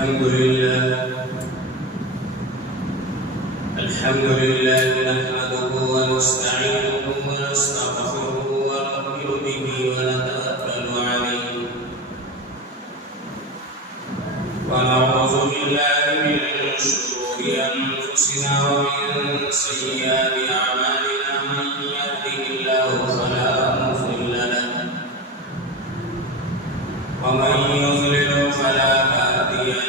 الحمد لله نحمده ونستعينه ونستغفره ونؤمن به ونتوكل عليه ونعوذ بالله من شرور أنفسنا ومن سيئات أعمالنا من يهده الله فلا مضل له ومن يضلل فلا هادي له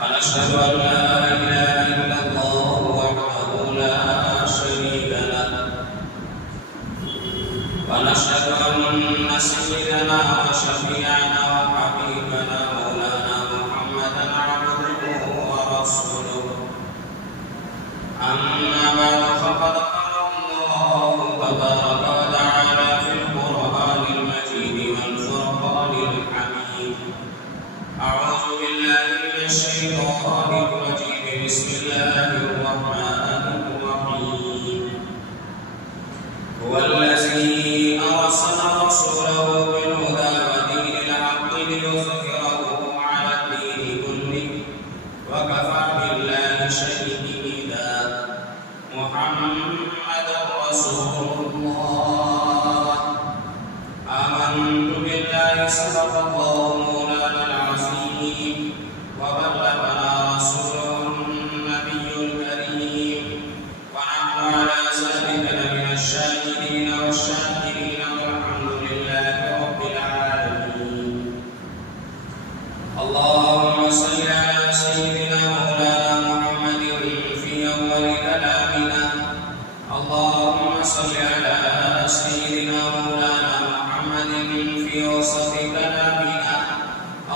ونشهد أن لا إله إلا الله وحده لا شريك له ونشهد أن سيدنا وشفيعنا وحبيبنا مولانا محمدا عبده ورسوله أما بعد فقد قال الله تبارك وتعالى في القرآن المجيد والفرقان الحميد أعوذ بالله من الشيطان الرجيم بسم الله الرحمن الرحيم هو الذي أرسل رسوله بالهدى ودين الحق ليظهره على الدين كله وكفى بالله شهيدا محمد رسول الله آمنت بالله صدق الله مولانا العظيم وبلغنا رسوله النبي الكريم ونحن على ذلك لمن الشاهدين والشاكرين والحمد لله رب العالمين اللهم صل على سيدنا مولانا محمد في أول كلامنا اللهم صل على سيدنا مولانا محمد في وسط كلامنا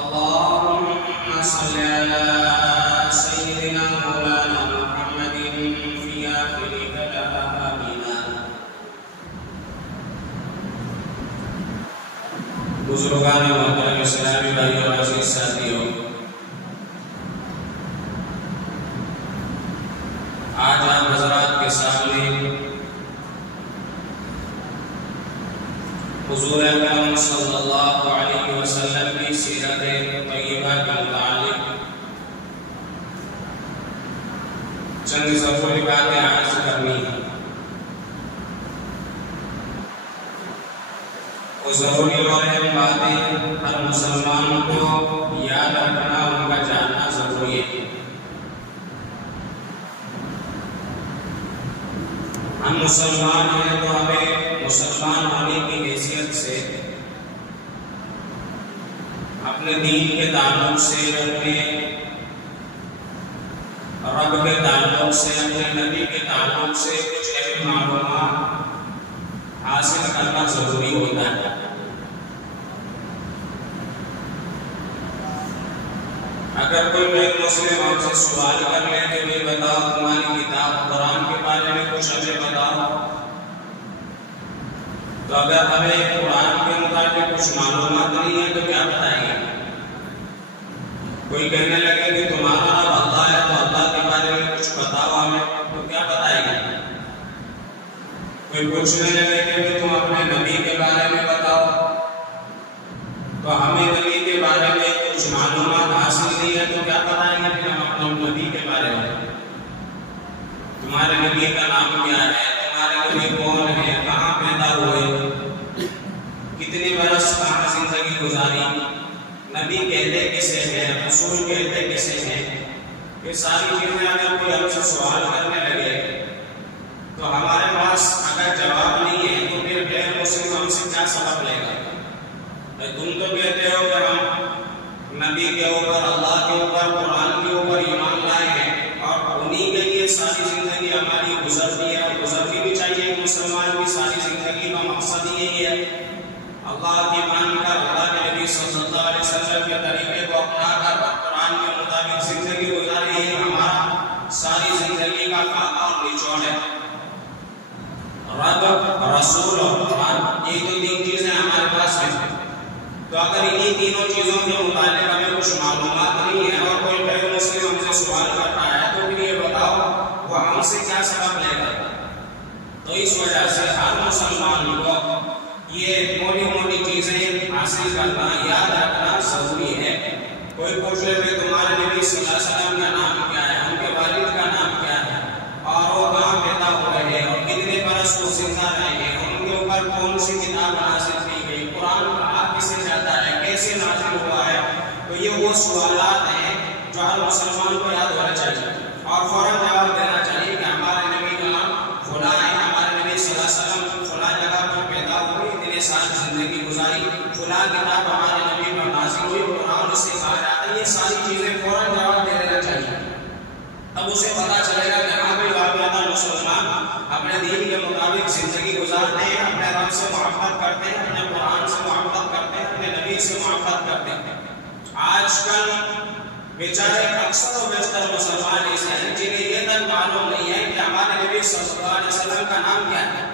اللهم صل على سيدنا مولانا محمد في آخر كلامنا بزرگان محترم اسلامی بھائیوں اور عزیز ساتھیوں، آج آپ حضرات کے سامنے حضور اکرم صلی اللہ علیہ وسلم کی سیرت طیبہ کے متعلق چند ضروری باتیں عرض کرنی ہیں۔ وہ ضروری اور اہم باتیں ہر مسلمان کو یاد رکھنا، ان کا جاننا ضروری ہے۔ ہم مسلمان ہیں تو ہمیں مسلمان ہونے کی حیثیت سے اپنے دین کے تعلق سے، اپنے رب کے تعلق سے، اپنے نبی کے تعلق سے کچھ اہم معلومات حاصل کرنا ضروری ہوتا ہے۔ اگر کوئی غیر مسلم آپ سے سوال کر لے کہ یہ بتاؤ تمہاری کتاب قرآن کے بارے میں کچھ ہمیں بتاؤ، تو اگر ہمیں قرآن کے مطابق کچھ معلومات نہیں ہے تو کیا بتائیں گے؟ کوئی کہنے لگے کہ تمہارا رب اللہ ہے تو اللہ کے بارے میں کچھ بتاؤ ہمیں، تو کیا بتائیں گے؟ کوئی پوچھنے لگے کہ تم اپنے نبی کے بارے میں بتاؤ، تو ہمیں نبی کے بارے میں کچھ معلومات حاصل نہیں ہے تو کیا بتائیں گے کہ ہم اپنے نبی کے بارے میں؟ تمہارے نبی کا نام کیا ہے؟ تمہارے نبی کون ہے؟ کہاں پیدا ہوئے؟ کتنے برس کہاں زندگی گزاری؟ نبی کہتے کسے ہیں؟ رسول کہتے کسے ہیں؟ یہ ساری چیزیں اگر کوئی ہم سے سوال کرنے لگے تو ہمارے پاس اگر جواب نہیں ہے تو پھر غیر مسلم ہم سے کیا سبق لے گا؟ تم تو کہتے ہو کہ ہم نبی کے اوپر، اللہ کے اوپر، قرآن کے اوپر ایمان لائے ہیں اور انہی کے لیے ساری زندگی ہماری گزرتی ہے اور گزرنی بھی چاہیے۔ مسلمان کی ساری زندگی کا مقصد یہی ہے اللہ کی مان کر، اللہ کے نبی صلی اللہ علیہ وسلم کے طریقے کو اپنا کر قرآن کے مطابق زندگی گزاری، یہ ہمارا ساری زندگی کا خاکہ اور نچوڑ ہے۔ رب، رسول اور قرآن، یہ تو تین چیزیں ہمارے پاس ہیں۔ تو اگر انہی تینوں چیزوں کے متعلق ہمیں کچھ معلومات نہیں ہے اور کوئی غیر مسلم ہم سے سوال کرتا ہے تو پھر یہ بتاؤ وہ ہم سے کیا سبق لے گا؟ تو اس وجہ سے ہر مسلمان کو یہ موٹی موٹی چیزیں حاصل کرنا، یاد رکھنا ضروری ہے کوئی پوچھ لے کہ تمہارے نبی صلی اللہ علیہ وسلم کا نام کیا ہے، ان کے والد کا نام کیا ہے، اور وہ کہاں پیدا ہوئے ہیں، اور کتنے برس وہ زندہ رہے ہیں، اور ان کے اوپر کون سی کتاب نازل کی گئی، قرآن کہاں کسے جاتا ہے، کیسے نازل ہوا ہے، تو یہ وہ سوالات ہیں جو ہر مسلمان کو یاد ہونا چاہیے اور فوراً جواب دینا چاہیے کہ ہمارے نبی کا نام فلاں ہے، ہمارے نبی صلی اللہ علیہ وسلم فلاں جگہ پر پیدا ہوئے، اتنے سال زندگی گزاری، فلاں کتاب ہمارے نبی پر نازل ہوئی، قرآن سے کہا جاتا ہے، یہ ساری چیزیں فوراً جواب دے دینا چاہیے۔ تب اسے پتا چلے گا کہ ہاں بھائی واقعات مسلمان اپنے دین کے مطابق زندگی گزارتے ہیں، اپنے رب سے محبت کرتے ہیں، اپنے قرآن سے محبت کرتے ہیں، اپنے نبی سے محبت کرتے ہیں۔ آج کل بیچارے اکثر و بیشتر مسلمان ایسے ہیں جنہیں یہ تک معلوم نہیں ہے کہ ہمارے نبی صلی اللہ علیہ وسلم کا نام کیا ہے،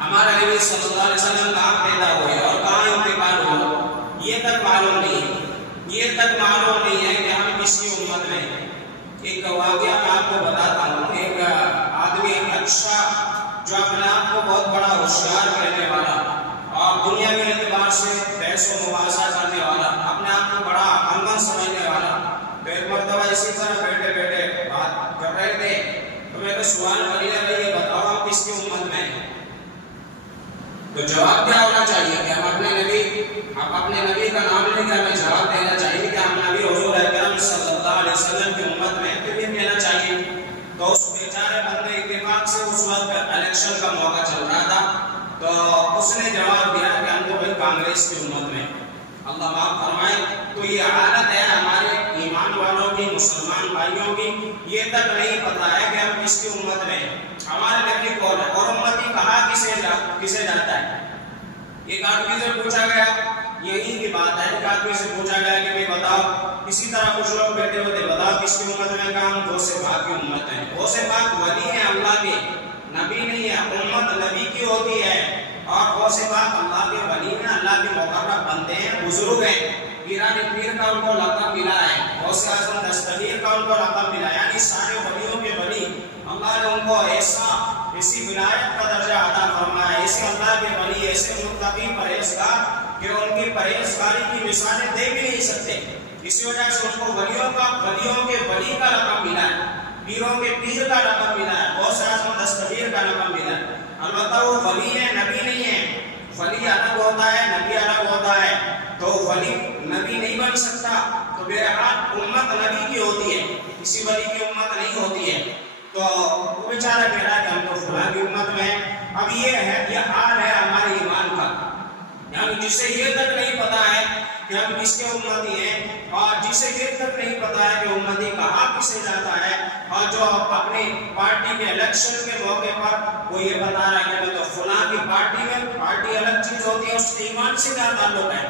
ہمارے نبی صلی اللہ علیہ وسلم کہاں پیدا ہوئے اور کہاں انتقال ہوا، یہ تک معلوم نہیں ہے، یہ تک معلوم نہیں ہے کہ ہم کس کی امت میں ہیں۔ ایک واقعہ میں آپ کو بتاتا ہوں، ایک آدمی اچھا جو اپنے آپ کو بہت بڑا ہوشیار کہنے والا اور دنیا کے اعتبار سے بحث و مباحثہ کرنے والا، اپنے آپ کو بڑا عقلمند سمجھنے والا، تو ایک مرتبہ اسی طرح بیٹھے بیٹھے بات کر رہے تھے تو میں نے سوال کر لیا بھائی یہ بتاؤ ہم کس کی امت میں ہیں، تو جواب کیا ہونا چاہیے کہ ہم اپنے نبی کا نام لے کے ہمیں جواب دینا چاہیے کہ ہم نبی حضور اکرم صلی اللہ علیہ وسلم کی امت میں تو یہ کہنا چاہیے۔ تو اس بیچارے بندے اتفاق سے اس وقت الیکشن کا موقع چل رہا تھا، تو اس نے جواب دیا کہ ہم تو بھائی کانگریس کی امت میں، اللہ معاف فرمائے۔ تو یہ حالت ہے ہمارے ایمان والوں کی، مسلمان بھائیوں کی، یہ تک نہیں پتا ہے کہ ہم کس کی امت میں ہیں، ہمارے نبی کون ہے اور امتی کہاں کسے جاتا ہے۔ ایک آدمی سے پوچھا گیا، یہی کی بات ہے، ایک آدمی سے پوچھا گیا کہ بھائی بتاؤ، اسی طرح کچھ لوگ بیٹھے ہوتے بتاؤ کس کی امت میں، کہا ہم غوث پاک کی امت ہے۔ غوث پاک ولی ہے اللہ کے، نبی نہیں ہے، امت نبی کی ہوتی ہے، اور غوث پاک اللہ کے ولی ہیں، اللہ کے مقرب بندے ہیں، بزرگ ہیں، پیران پیر کا ان کو لقب ملا ہے، غوث اعظم دستگیر کا ان کو لقب ملا ہے، یعنی سارے ولیوں کے ولی، اللہ نے ان کو ایسی ولایت کا درجہ عطا فرمایا، ایسے اللہ کے ولی، ایسے متقی پرہیزگار کہ ان کی پرہیزگاری کی مثالیں دے بھی نہیں سکتے، اسی وجہ سے ان کو ولیوں کے ولی کا لقب ملا ہے، پیروں کے پیر کا لقب ملا ہے، غوث اعظم دستگیر کا لقب ملا ہے۔ البتہ وہ ولی ہے، نبی نہیں ہے، ولی الگ ہوتا ہے، نبی الگ ہوتا ہے، تو ولی نبی نہیں بن سکتا، تو بہرحال امت نبی کی ہوتی ہے، کسی ولی کی امت نہیں ہوتی ہے۔ تو وہ بیچارہ کہہ رہا ہے کہ ہم تو فلاں کی امت میں ہیں۔ اب یہ حال ہے ہمارے ایمان کا، یعنی جسے یہ تک نہیں پتا ہے کہ ہم کس کے امتی ہیں، اور جسے یہ تک نہیں پتا ہے کہ امتی کہاں کسے جاتا ہے، اور جو اپنی پارٹی کے الیکشن کے موقع پر وہ یہ بتا رہا ہے کہ میں تو فلاں کی پارٹی الگ چیز ہوتی ہے، اس کے ایمان سے کیا تعلق ہے،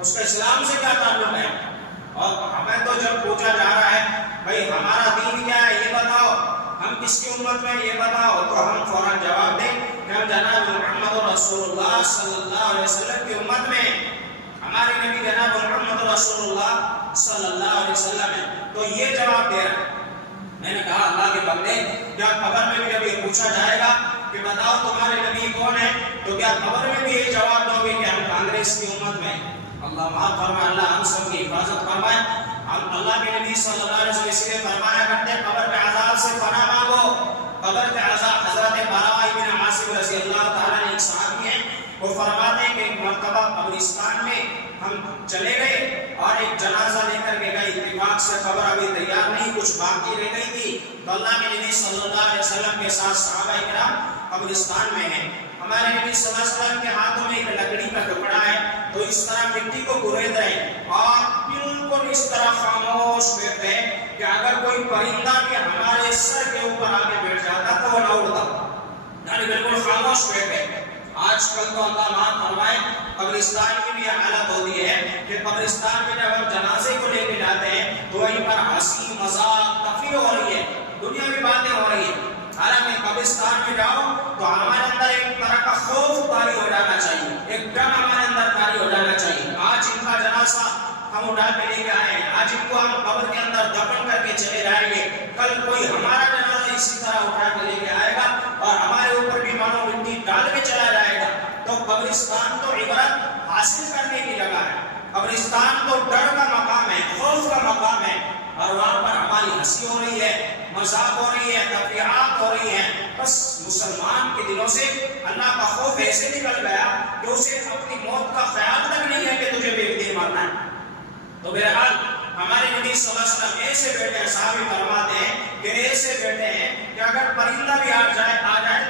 اس کا اسلام سے کیا تعلق ہے۔ اور ہمیں تو جب پوچھا جا رہا ہے بھائی ہمارا دین کیا ہے یہ بتاؤ، ہم کس کی امت میں یہ بتاؤ، تو ہم فوراً جواب دیں کہ ہم جناب محمد رسول اللہ صلی اللہ علیہ وسلم کی امت میں، ہمارے نبی جناب محمد رسول اللہ صلی اللہ علیہ وسلم ہے، تو یہ جواب دے رہا ہے۔ میں نے کہا اللہ کے بندے، کیا قبر میں بھی ابھی پوچھا جائے گا کہ بتاؤ تمہارے نبی کون ہے، تو کیا قبر میں بھی یہ جواب دو گے کہ ہم کانگریس کی امت میں؟ اللہ معاف فرمائے، اللہ ہم سب کی حفاظت فرمائے۔ اللہ کے نبی صلی اللہ علیہ وسلم اس لیے فرمایا کرتے ہیں قبر کے عذاب سے پناہ مانگو، قبر کے عذاب۔ حضرت براء بن عازب رضی اللہ تعالیٰ نے ایک صحابی ہیں، وہ فرماتے ہیں کہ ایک مرتبہ قبرستان میں ہم چلے گئے اور ایک جنازہ لے کر کے گئے، اتفاق سے قبر ابھی تیار نہیں، کچھ باقی رہ گئی تھی، تو اللہ کے نبی صلی اللہ علیہ وسلم کے ساتھ صحابہ کرام قبرستان میں ہیں۔ ہمارے نبی صلی اللہ علیہ وسلم کے ہاتھوں میں ایک لکڑی کا ٹکڑا ہے، تو اس طرح مٹی کو گرید رہے اور بالکل اس طرح خاموش بیٹھے ہیں کہ اگر کوئی پرندہ کے ہمارے سر کے اوپر آ کے بیٹھ جاتا تو وہ نہ اڑتا، یعنی بالکل خاموش بیٹھے۔ آج کل تو اللہ معاف فرمائے قبرستان کی بھی حالت ہوتی ہے کہ قبرستان میں جب ہم جنازے کو لے کے جاتے ہیں تو وہیں پر ہنسی مذاق تفریح ہو رہی ہے، دنیاوی باتیں ہو رہی ہیں۔ حالانکہ قبرستان میں جاؤ تو ہمارے اندر ایک طرح کا خوف طاری ہو جانا چاہیے، ایک ڈر ہمارے اندر طاری ہو جانا چاہیے۔ آج ان کا جنازہ ہم اٹھا کے لے کے آئے، آج ان کو ہم قبر کے اندر دفن کر کے چلے جائیں گے، کل کوئی ہمارا جنازہ اسی طرح اٹھا کے لے کے آئے گا اور ہمارے اوپر بھی مانو مٹی ڈال کے چلا جائے گا۔ تو قبرستان تو عبرت حاصل کرنے کی جگہ ہے، قبرستان تو ڈر کا مقام اور وہاں پر ہماری ہنسی ہو رہی ہے، مذاق ہو رہی ہے، تفریحات ہو رہی ہیں، بس مسلمان کے دلوں سے اللہ کا خوف ایسے نکل گیا کہ اسے اپنی موت کا خیال تک نہیں ہے کہ تجھے بے دین مرنا ہے۔ تو بہرحال ہمارے نبی صلی اللہ علیہ وسلم ایسے بیٹے ہیں، صحابی فرماتے ہیں کہ ایسے بیٹے ہیں کہ اگر پرندہ بھی آ جائے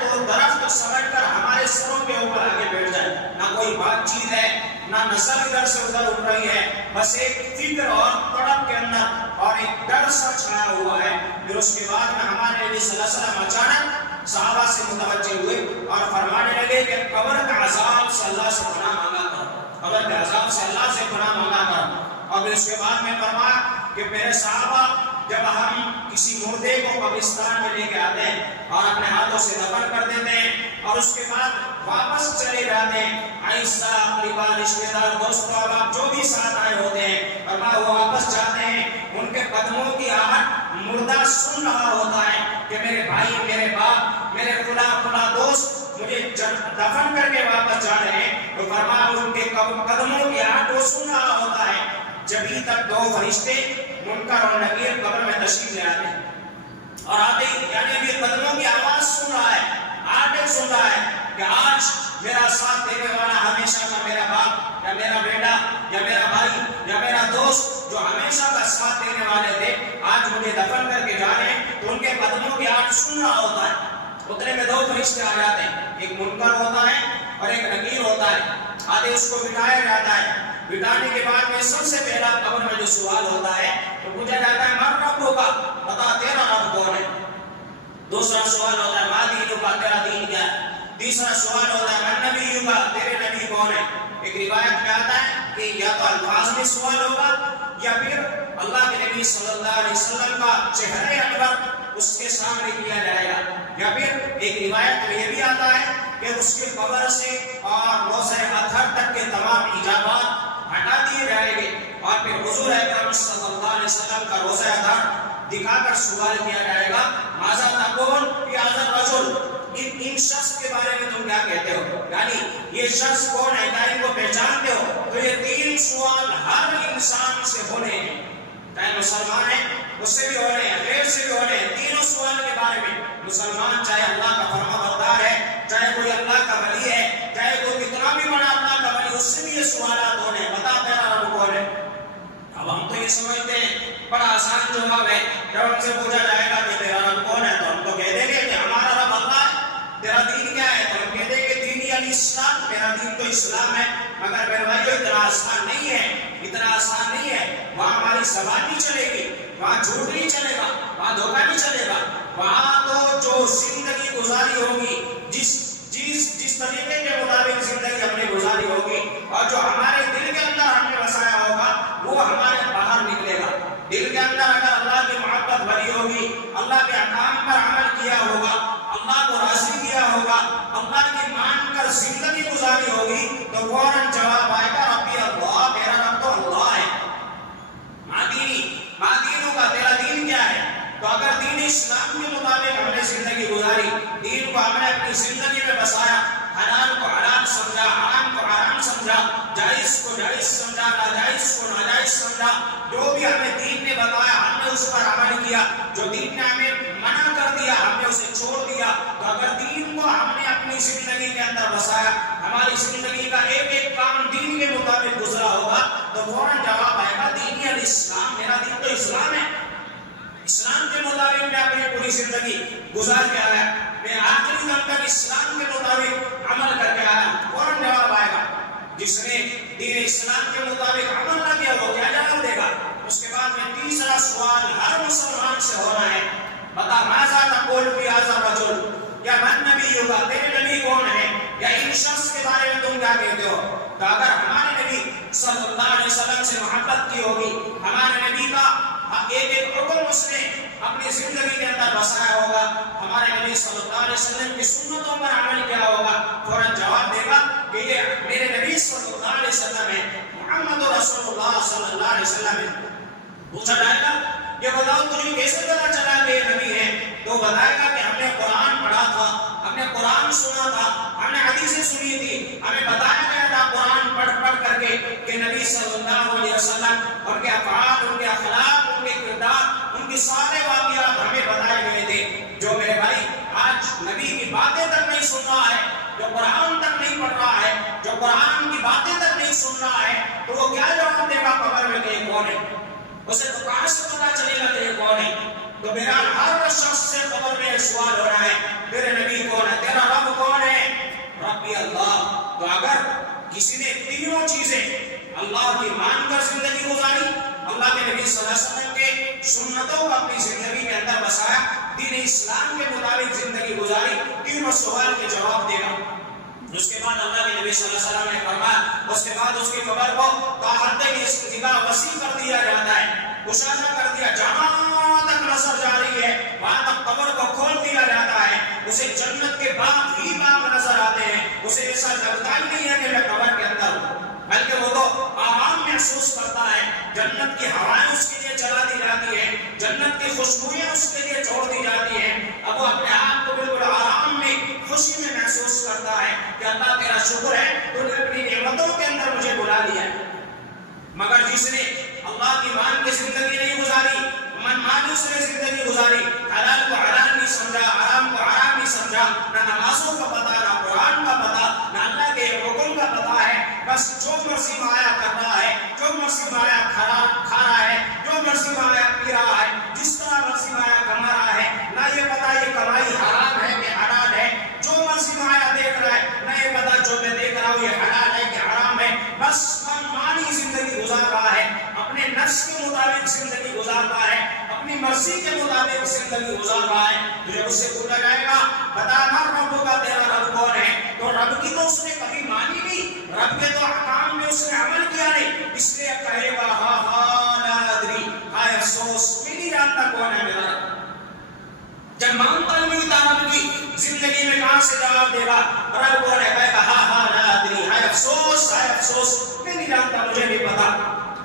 تو درخت سمجھ کر ہمارے سروں کے اوپر آگے بیٹھ جائے، نہ کوئی بات چیت ہے، نہ نسل ادھر سے ادھر اٹھ رہی ہے، بس ایک فکر اور تڑپ کے اندر اور ایک ڈر سا چھایا ہوا ہے۔ پھر اس کے بعد میں ہمارے نبی صلی اللہ علیہ وسلم اچانک صحابہ سے متوجہ ہوئے اور فرمانے لگے کہ قبر کے عذاب سے اللہ سے پناہ مانگا کرو، قبر کے عذاب سے اللہ سے پناہ مانگا کرو۔ اور پھر اس کے بعد میں فرمایا کہ میرے صحابہ جب ہم کسی مردے کو قبرستان میں لے کے آتے ہیں اور اپنے ہاتھوں سے دفن کر دیتے ہیں اور اس کے بعد واپس چلے جاتے ہیں، آہستہ اقربا رشتے دار دوست احباب جو بھی ساتھ آئے ہوتے ہیں، اور وہ واپس جاتے ہیں، ان کے قدموں کی آہٹ مردہ سن رہا ہوتا ہے کہ میرے بھائی، میرے باپ، میرے فلاں دوست مجھے دفن کر کے واپس جا رہے ہیں۔ تو فرمایا ان کے قدموں کی آہٹ وہ سن رہا ہوتا ہے جبھی تک دو فرشتے منکر اور نکیر قبر میں تشریف لے آتے ہیں، اور آتے ہی یعنی ابھی قدموں کی آواز سن رہا ہے، آٹے سن رہا ہے کہ آج میرا ساتھ دینے والا ہمیشہ کا میرا باپ یا میرا بیٹا یا میرا بھائی یا میرا دوست جو ہمیشہ کا ساتھ دینے والے تھے، آج مجھے دفن کر کے جا رہے ہیں۔ تو ان کے قدموں کی آٹ سن رہا ہوتا ہے، اتنے میں دو فرشتے آ جاتے ہیں، ایک منکر ہوتا ہے اور ایک نکیر ہوتا ہے، آدھے اس کو بٹھایا جاتا ہے۔ بٹھانے کے بعد میں سب سے پہلا قبر میں جو سوال ہوتا ہے تو پوچھا جاتا ہے من رب کا، بتا تیرا رب کون ہے۔ دوسرا سوال ہوتا ہے ما دین کا، تیرا دین کیا ہے۔ تیسرا سوال ہوتا ہے من نبی کا، تیرے نبی کون ہے۔ ایک روایت میں آتا ہے کہ یا تو الفاظ میں سوال ہوگا یا پھر اللہ کے نبی صلی اللہ علیہ وسلم کا چہرے انور اس کے سامنے کیا جائے گا، یا پھر ایک روایت میں یہ بھی آتا ہے کہ اس کے قبر سے اور روضہ اطہر تک کے تمام ایجابات ہٹا دیے جائیں گے، اور پھر حضور اکرم صلی اللہ علیہ وسلم کا روضہ اطہر دکھا کر سوال کیا جائے گا ماذا تقول فی ھذا الرجل، ان شخص کے بارے میں تم کیا کہتے ہو، یعنی یہ شخص کون ہے، کیا ان کو پہچانتے ہو۔ تو یہ تین سوال ہر انسان سے ہونے ہیں، چاہے مسلمان ہے اس سے بھی ہونے ہیں، غیر سے بھی ہونے ہیں، تینوں سوال کے بارے میں۔ مسلمان چاہے اللہ کا فرما بردار ہے، چاہے کوئی اللہ کا ولی ہے، چاہے کوئی کتنا بھی بڑا اللہ کا ولی، اس سے بھی یہ سوالات ہونے ہیں، بتا تیرا رب کون ہے۔ اب ہم تو یہ سمجھتے ہیں بڑا آسان جواب ہے، جب ہم سے پوچھا جائے گا کہ تیرا رب کون ہے تو ہم تو کہہ دیں گے کہ ہمارا رب اللہ ہے۔ تیرا دین کیا ہے تو ہم کہہ دیں گے دین الاسلام، میرا دین تو اسلام ہے۔ مگر میرے بھائیو اتنا آسان نہیں ہے، اتنا آسان نہیں ہے۔ وہاں ہماری زبان نہیں چلے گی، وہاں جھوٹ نہیں چلے گا، وہاں دھوکہ نہیں چلے گا، وہاں تو جو زندگی گزاری ہوگی، جس طریقے کے مطابق زندگی ہم نے گزاری ہوگی اور جو ہمارے دل کے اندر ہم نے بسایا ہوگا وہ ہمارے باہر نکلے گا۔ دل کے اندر اگر اللہ کی محبت بھری ہوگی، اللہ کے احکام پر عمل کیا ہوگا، اللہ کو راضی کیا ہوگا، اللہ کی مان کر زندگی گزاری ہوگی تو فوراً جواب آئے گا ربی اللہ، میرا رب تو اللہ ہے۔ ماں دینوں کا، تیرا دین کیا ہے؟ تو اگر دین اسلام کے مطابق ہم نے زندگی گزاری، دین کو ہم نے اپنی زندگی میں بسایا، حلال کو حلال سمجھا، حرام کو حرام سمجھا، جائز کو جائز سمجھا، ناجائز کو ناجائز سمجھا، جو بھی ہمیں دین نے بتایا ہم نے اس پر عمل کیا، جو دین نے ہمیں منع کر دیا ہم نے اسے چھوڑ دیا۔ تو اگر دین کو ہم نے اپنی زندگی کے اندر بسایا، ہماری زندگی کا ایک ایک کام دین کے مطابق گزرا ہوگا تو فوراً جواب آئے گا دین الاسلام، میرا دین تو اسلام ہے، اسلام کے مطابق میں اپنی پوری زندگی گزار کے آیا، میں آخری دم تک اسلام کے مطابق عمل کر کے آیا، فوراً جواب آئے گا۔ جس نے دین اسلام کے مطابق عمل نہ کیا وہ کیا جواب دے گا؟ اس کے بعد میں تیسرا سوال ہر مسلمان سے ہو رہا ہے، بتا ماذا تقول فی ھذا الرجل، یا من نبی کا، تیرے نبی کون ہے، یا ان شخص کے بارے میں تم کیا کہتے ہو۔ تو اگر ہمارے نبی صلی اللہ علیہ وسلم سے محبت کی ہوگی، ہمارے نبی کا ایک ایک حکم اس نے اپنی زندگی کے اندر بسایا ہوگا، ہمارے نبی صلی اللہ علیہ وسلم کی سنتوں پر عمل کیا ہوگا، فوراً جواب دے گا کہ یہ میرے نبی صلی اللہ علیہ وسلم ہے، محمد رسول اللہ صلی اللہ علیہ وسلم ہے۔ پوچھا جائے گا یہ بتاؤ تجھے کیسے پتا چلا کہ یہ نبی ہے، تو بتائے گا کہ ہم نے قرآن پڑھا تھا، ہم نے قرآن سنا تھا، ہم نے حدیثیں سنی تھی، ہمیں بتایا گیا تھا قرآن پڑھ کر کے کہ نبی صلی اللہ علیہ وسلم ان کے افعال، ان کے اخلاق، ان کے کردار کی سارے واقعات ہمیں بتائے گئے تھے. جو میرے بھائی آج نبی کی باتیں تک نہیں سن رہا ہے, جو قرآن تک نہیں پڑھ رہا ہے, جو قرآن کی باتیں تک نہیں سن رہا ہے, تو وہ کیا جواب دے گا قبر میں کہ یہ کون ہے؟ اسے تو کہاں سے پتا چلے گا کہ یہ کون ہے؟ تو بہرحال ہر شخص سے قبر میں سوال ہو رہا ہے, تیرے نبی کون ہے, تیرا رب کون ہے؟ ربی اللہ. تو اگر کسی نے تینوں چیزیں اللہ کی مان کر زندگی گزاری, اللہ کے نبی صلی اللہ علیہ وسلم کے سنتوں کو اپنی زندگی کے اندر بسایا, دین اسلام کے مطابق زندگی گزاری, تینوں سوال کے جواب دے گا. اس کے بعد اللہ کے نبی صلی اللہ علیہ وسلم نے فرمایا, اس کے بعد اس کی قبر کو تحت کی استقبال وسیع کر دیا جاتا ہے, کشادہ کر دیا, جہاں تک نظر جا رہی ہے وہاں تک قبر کو کھول دیا جاتا ہے. اسے جنت کے باغ ہی باغ نظر آتے ہیں. اسے ایسا لگتا ہی نہیں ہے کہ میں قبر کے اندر ہوں, بلکہ وہ تو آرام محسوس کرتا ہے. جنت کی ہوائیں اس کے لیے چلا دی جاتی ہے, جنت کی خوشبوئیں اس کے لیے چھوڑ دی جاتی ہیں. اب وہ اپنے آپ کو بالکل آرام میں, خوشی میں محسوس کرتا ہے کہ اللہ تیرا شکر ہے, تو نے اپنی نعمتوں کے اندر مجھے بلا لیا ہے. مگر جس نے اللہ کی مان کی زندگی نہیں گزاری, من مانی اس نے زندگی گزاری, حلال کو حلال نہیں سمجھا, حرام کو حرام نہیں سمجھا, نہ نمازوں کا پتہ, نہ قرآن کا پتہ, نہ اللہ کے حکم کا پتہ ہے, بس جو مرضی مایا کر رہا ہے, جو مرضی مایا کھا رہا ہے, جو مرضی مایا پی رہا ہے, جس طرح مرضی مایا کما رہا ہے, نہ یہ پتہ یہ کمائی حرام ہے کہ حلال ہے. جو مرضی مایا دیکھ رہا ہے, نہ یہ پتہ جو میں دیکھ رہا ہوں یہ حلال ہے کہ حرام ہے. بس من مانی زندگی گزار رہا ہے, اپنے نفس کے مطابق زندگی گزار رہا ہے, اپنی مرضی کے مطابق زندگی گزار رہا ہے. جب اس سے پوچھا جائے گا بتا من رب کا, تیرا رب کون ہے, تو رب کی تو اس نے کبھی مانی نہیں, رب کے تو احکام میں اس نے عمل کیا نہیں, اس لیے کہے گا ہا ہا لا ادری, ہائے افسوس میں نہیں جانتا کون ہے میرا رب. جب مانگتا نہیں تھا رب کی زندگی میں کہاں سے جواب دے گا, رب کون ہے, کہے گا ہا ہا لا ادری, ہائے افسوس میں نہیں جانتا, مجھے نہیں پتا.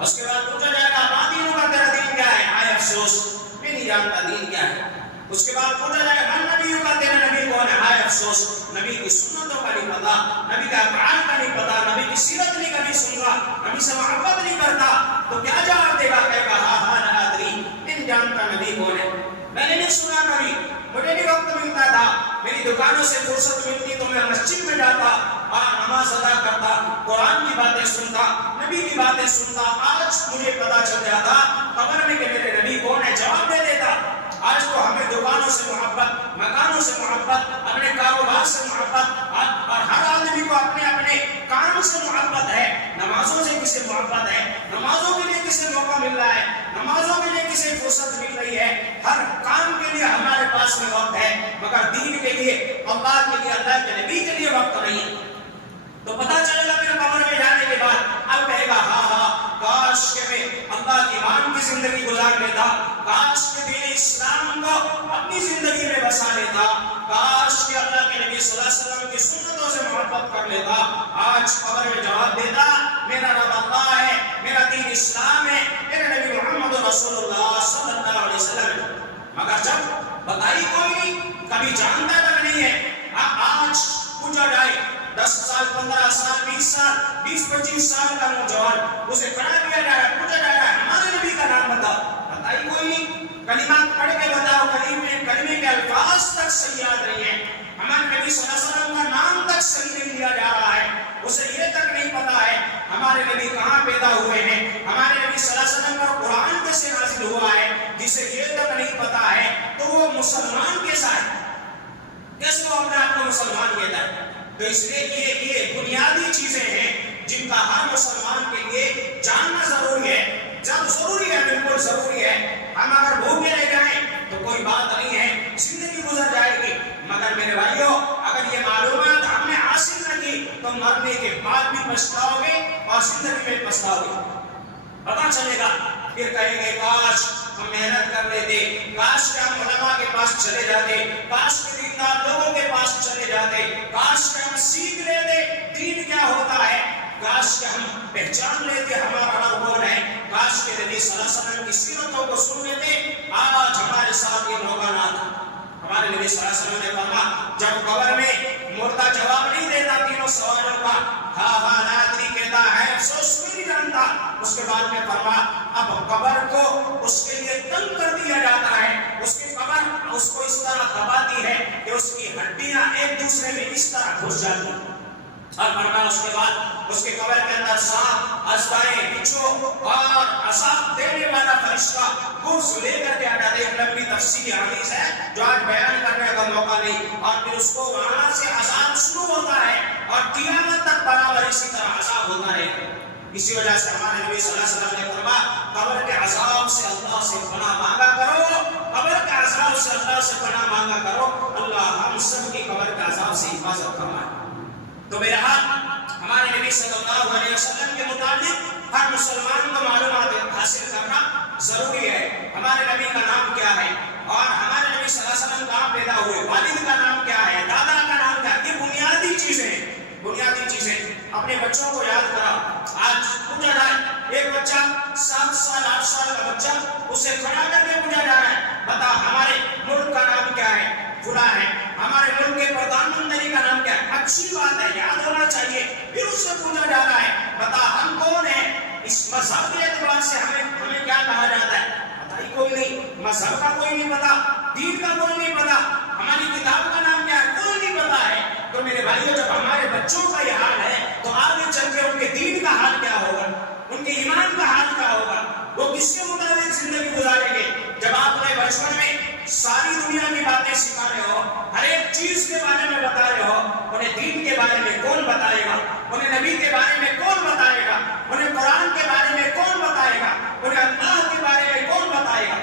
اس کے بعد پوچھا جائے گا ماں دینوں کا تیرا دین کیا ہے, ہائے افسوس میں نہیں جانتا دین کیا ہے. اس کے بعد پوچھا جائے گا من نبیوں کا تیرا نبی کون ہے, ہائے افسوس نبی کی سنتوں کا نہیں پتا, نبی کا افعال کا نہیں پتا, نبی کی سیرت نہیں کبھی سنگا, نبی سے محبت نہیں کرتا. تو کیا جواب دے گا, کہے گا ہا ہا لا ادری, نہیں جانتا نبی کون ہے, میں نے نہیں سنا کبھی, مجھے نہیں وقت ملتا تھا, میری دکانوں سے فرصت ملتی تو میں مسجد میں جاتا اور نماز ادا کرتا, قرآن کی باتیں سنتا, نبی کی باتیں سنتا. آج مجھے پتا چل جاتا قبر میں کہ میرے نبی کون ہے, جواب دے دیتا. آج تو ہمیں دکانوں سے محبت, مکانوں سے محبت, اپنے کاروبار سے محبت, اور ہر آدمی کو اپنے اپنے کام سے محبت ہے. نمازوں سے کسے محبت ہے, نمازوں کے لیے کسے موقع مل رہا ہے, نمازوں کے لیے کسے فرصت مل رہی ہے, ہر کام کے لیے ہمارے پاس میں وقت ہے, مگر دین کے لیے, اللہ کے لیے, اللہ کے نبی کے لیے وقت نہیں ہے. تو پتا چلے گا پھر قبر میں جانے کے بعد, اب کہے گا ہاں ہاں کاش کہ میں اللہ کی مان کی زندگی گزار لیتا, کاش کہ دین اسلام کو اپنی زندگی میں بسا لیتا, کاش کہ اللہ کے نبی صلی اللہ علیہ وسلم کی سنتوں سے محبت کر لیتا. آج قبر میں جواب دیتا میرا رب اللہ ہے, میرا دین اسلام ہے, میرے نبی محمد رسول اللہ صلی اللہ علیہ وسلم. مگر جب بتائی کوئی نہیں, کبھی جانتا تک نہیں ہے. آج پوچھا جائے 10 سال, 15 سال, 20 سال, 20-25 سال کا نوجوان, اسے کھڑا کیا جائے, پوچھا جائے ہمارے نبی کا نام بتاؤ, بتائی کوئی نہیں. کلمات پڑھ کے بتاؤ, کلمے کے الفاظ تک صحیح یاد نہیں ہے, ہمارے نبی صلی اللہ علیہ وسلم کا نام تک صحیح نہیں لیا جا رہا ہے. اسے یہ تک نہیں پتا ہے ہمارے نبی کہاں پیدا ہوئے ہیں, ہمارے نبی صلی اللہ علیہ وسلم پر قرآن کیسے نازل ہوا ہے, جسے یہ تک نہیں پتا ہے تو وہ مسلمان کیسا ہے, کیسے وہ اپنے آپ کو مسلمان کہتا ہے. تو اس لیے یہ بنیادی چیزیں ہیں جن کا ہر مسلمان کے لیے جاننا ضروری ہے. جب ضروری ہے, بالکل ضروری ہے. ہم اگر بھوکے رہ جائیں تو کوئی بات نہیں ہے, زندگی گزر جائے گی. مگر میرے بھائیوں, اگر یہ معلومات ہم نے حاصل نہ کی تو مرنے کے بعد بھی پچھتاؤ گے اور زندگی میں پچھتاؤ گے. پتا چلے گا پھر کہیں گے کاش ہم محنت کر لیتے, کاش کہ ہم علماء کے پاس چلے جاتے, کاش کہ دیندار لوگوں کے پاس چلے جاتے, کاش کہ ہم سیکھ لیتے دین کیا ہوتا ہے, کاش کہ ہم پہچان لیتے ہمارا رب کون ہے, کاش کہ نبی صلی اللہ علیہ وسلم کی سیرتوں کو سن لیتے. آج ہمارے ساتھ یہ موقع نہ تھا. ہمارے نبی صلی اللہ علیہ وسلم نے فرمایا جب قبر میں مردہ جواب نہیں دیتا تینوں سوالوں کا, ہاں ہاں لا ادری کہتا ہے, افسوس میں نہیں جانتا, اس کے بعد میں فرما اب قبر کو اس کے لیے تنگ کر دیا جاتا ہے، اس کی قبر اس کو اس طرح دباتی ہے کہ اس کی ہڈیاں ایک دوسرے میں اس طرح گھس جاتی ہیں۔ اور فرما اس کے بعد اس کے قبر کے اندر سانپ، ازرائیل، بچھو اور عذاب دینے والا فرشتہ گرز لے کر کے آ جاتے ہیں۔ ایک لمبی تفصیلی حدیث ہے جو آج بیان کرنے کا موقع نہیں، اور پھر اس کو وہاں سے عذاب شروع ہوتا ہے اور قیامت تک برابر اسی طرح عذاب ہوتا ہے۔ اسی وجہ سے ہمارے نبی صلی اللہ علیہ وسلم نے فرمایا قبر کے عذاب سے اللہ سے پناہ مانگا کرو، قبر کے عذاب سے اللہ سے پناہ مانگا کرو، اللہ ہم سب کی قبر کے عذاب سے حفاظت فرمائے۔ تو میرا ہمارے نبی صلی اللہ علیہ وسلم کے مطابق ہر مسلمان کو معلومات حاصل کرنا ضروری ہے۔ ہمارے نبی کا نام کیا ہے اور ہمارے نبی صلی اللہ علیہ وسلم کہاں پیدا ہوئے، والد کا نام کیا ہے، دادا کا نام کیا ہے، یہ بنیادی چیزیں ہیں، بنیادی چیزیں۔ اپنے بچوں کو یاد کرا، آج پوچھا جائے ایک بچہ 7 سال 8 سال کا بچہ، اسے کھڑا کر کے پوچھا جا رہا ہے بتا ہمارے ملک کا نام کیا ہے، فلاں ہے، ہمارے ملک کے پردھان منتری کا نام کیا ہے، اچھی بات ہے، یاد ہونا چاہیے۔ پھر اس سے پوچھا جا رہا ہے بتا ہم کون ہیں، اس مذہب کے اعتبار سے ہمیں کیا کہا جاتا ہے، پتہ ہی کوئی نہیں، مذہب کا کوئی نہیں پتا، دین کا کوئی نہیں پتا، ہماری کتاب کا نام کیا ہے کوئی نہیں پتا ہے۔ تو میرے بھائیو جب ہمارے بچوں کا یہ حال ہے تو آگے چل کے ان کے دین کا حال کیا ہوگا، ان کے ایمان کا حال کیا ہوگا، وہ کس کے مطابق زندگی گزاریں گے۔ جب آپ انہیں بچپن میں ساری دنیا کی باتیں سکھا رہے ہو، ہر ایک چیز کے بارے میں بتا رہے ہو، انہیں دین کے بارے میں کون بتائے گا، انہیں نبی کے بارے میں کون بتائے گا، انہیں قرآن کے بارے میں کون بتائے گا، انہیں اللہ کے بارے میں کون بتائے گا۔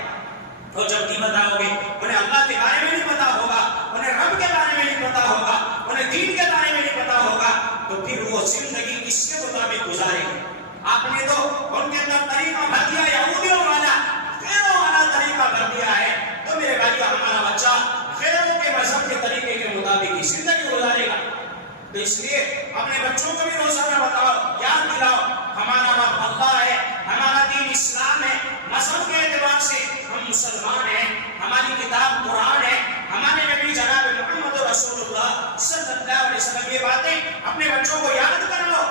تو جب نہیں بتاؤ گے، انہیں اللہ کے بارے میں نہیں پتا ہوگا، انہیں رب کے بارے میں نہیں پتا ہوگا، انہیں دین کے بارے میں نہیں پتا ہوگا، تو پھر وہ زندگی کس کے مطابق گزارے گی۔ آپ نے تو ان کے اندر طریقہ بھر دیا، یہودیوں والا غیروں والا طریقہ بھر دیا ہے۔ تو میرے بھائی ہمارا بچہ غیروں کے مذہب کے طریقے کے مطابق ہی زندگی گزارے گا۔ تو اس لیے اپنے بچوں کو بھی روزانہ بتاؤ، یاد دلاؤ ہمارا رب اللہ ہے، ہمارا دین اسلام ہے، مذہب کے اعتبار سے ہم مسلمان ہیں، ہماری کتاب قرآن ہے، ہمارے نبی جناب محمد رسول اللہ صلی اللہ علیہ وسلم۔ یہ باتیں اپنے بچوں کو یاد کراؤ،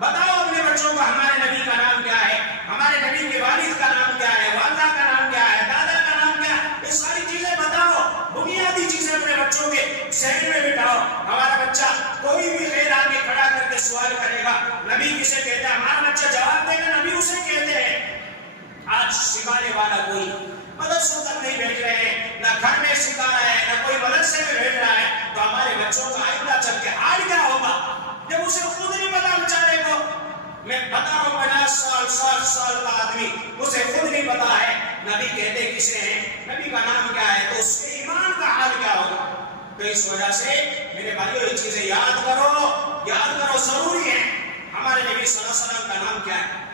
بتاؤ اپنے بچوں کو ہمارے نبی کا نام کیا ہے، ہمارے نبی کے والد کا نام کیا ہے، والدہ کا نام کیا ہے، دادا کا نام کیا ہے، یہ ساری چیزیں بتاؤ، بنیادی چیزیں اپنے بچوں کے ذہن میں بٹھاؤ۔ ہمارا بچہ کوئی بھی غیر آگے کھڑا کر کے سوال کرے گا نبی کسے کہتے ہیں، ہمارا بچہ جواب دے گا نبی اسے کہتے ہیں۔ آج سکھانے والا کوئی مدرسوں تک نہیں بھیج رہے ہیں، نہ گھر میں سکھا رہا ہے، نہ کوئی مدرسے میں بھیج رہا ہے، تو ہمارے بچوں کا آئندہ چل کے حال کیا ہوگا جب اسے خود نہیں پتا بیچارے کو۔ میں بتا رہا ہوں 50 سال 60 سال کا آدمی، اسے خود نہیں پتا ہے نبی کہتے کسے ہیں، نبی کا نام کیا ہے، تو اس کے ایمان کا حال کیا ہوگا۔ تو اس وجہ سے میرے بھائیو یہ چیزیں یاد کرو، ضروری ہے۔ ہمارے نبی صلی اللہ علیہ وسلم کا نام کیا ہے،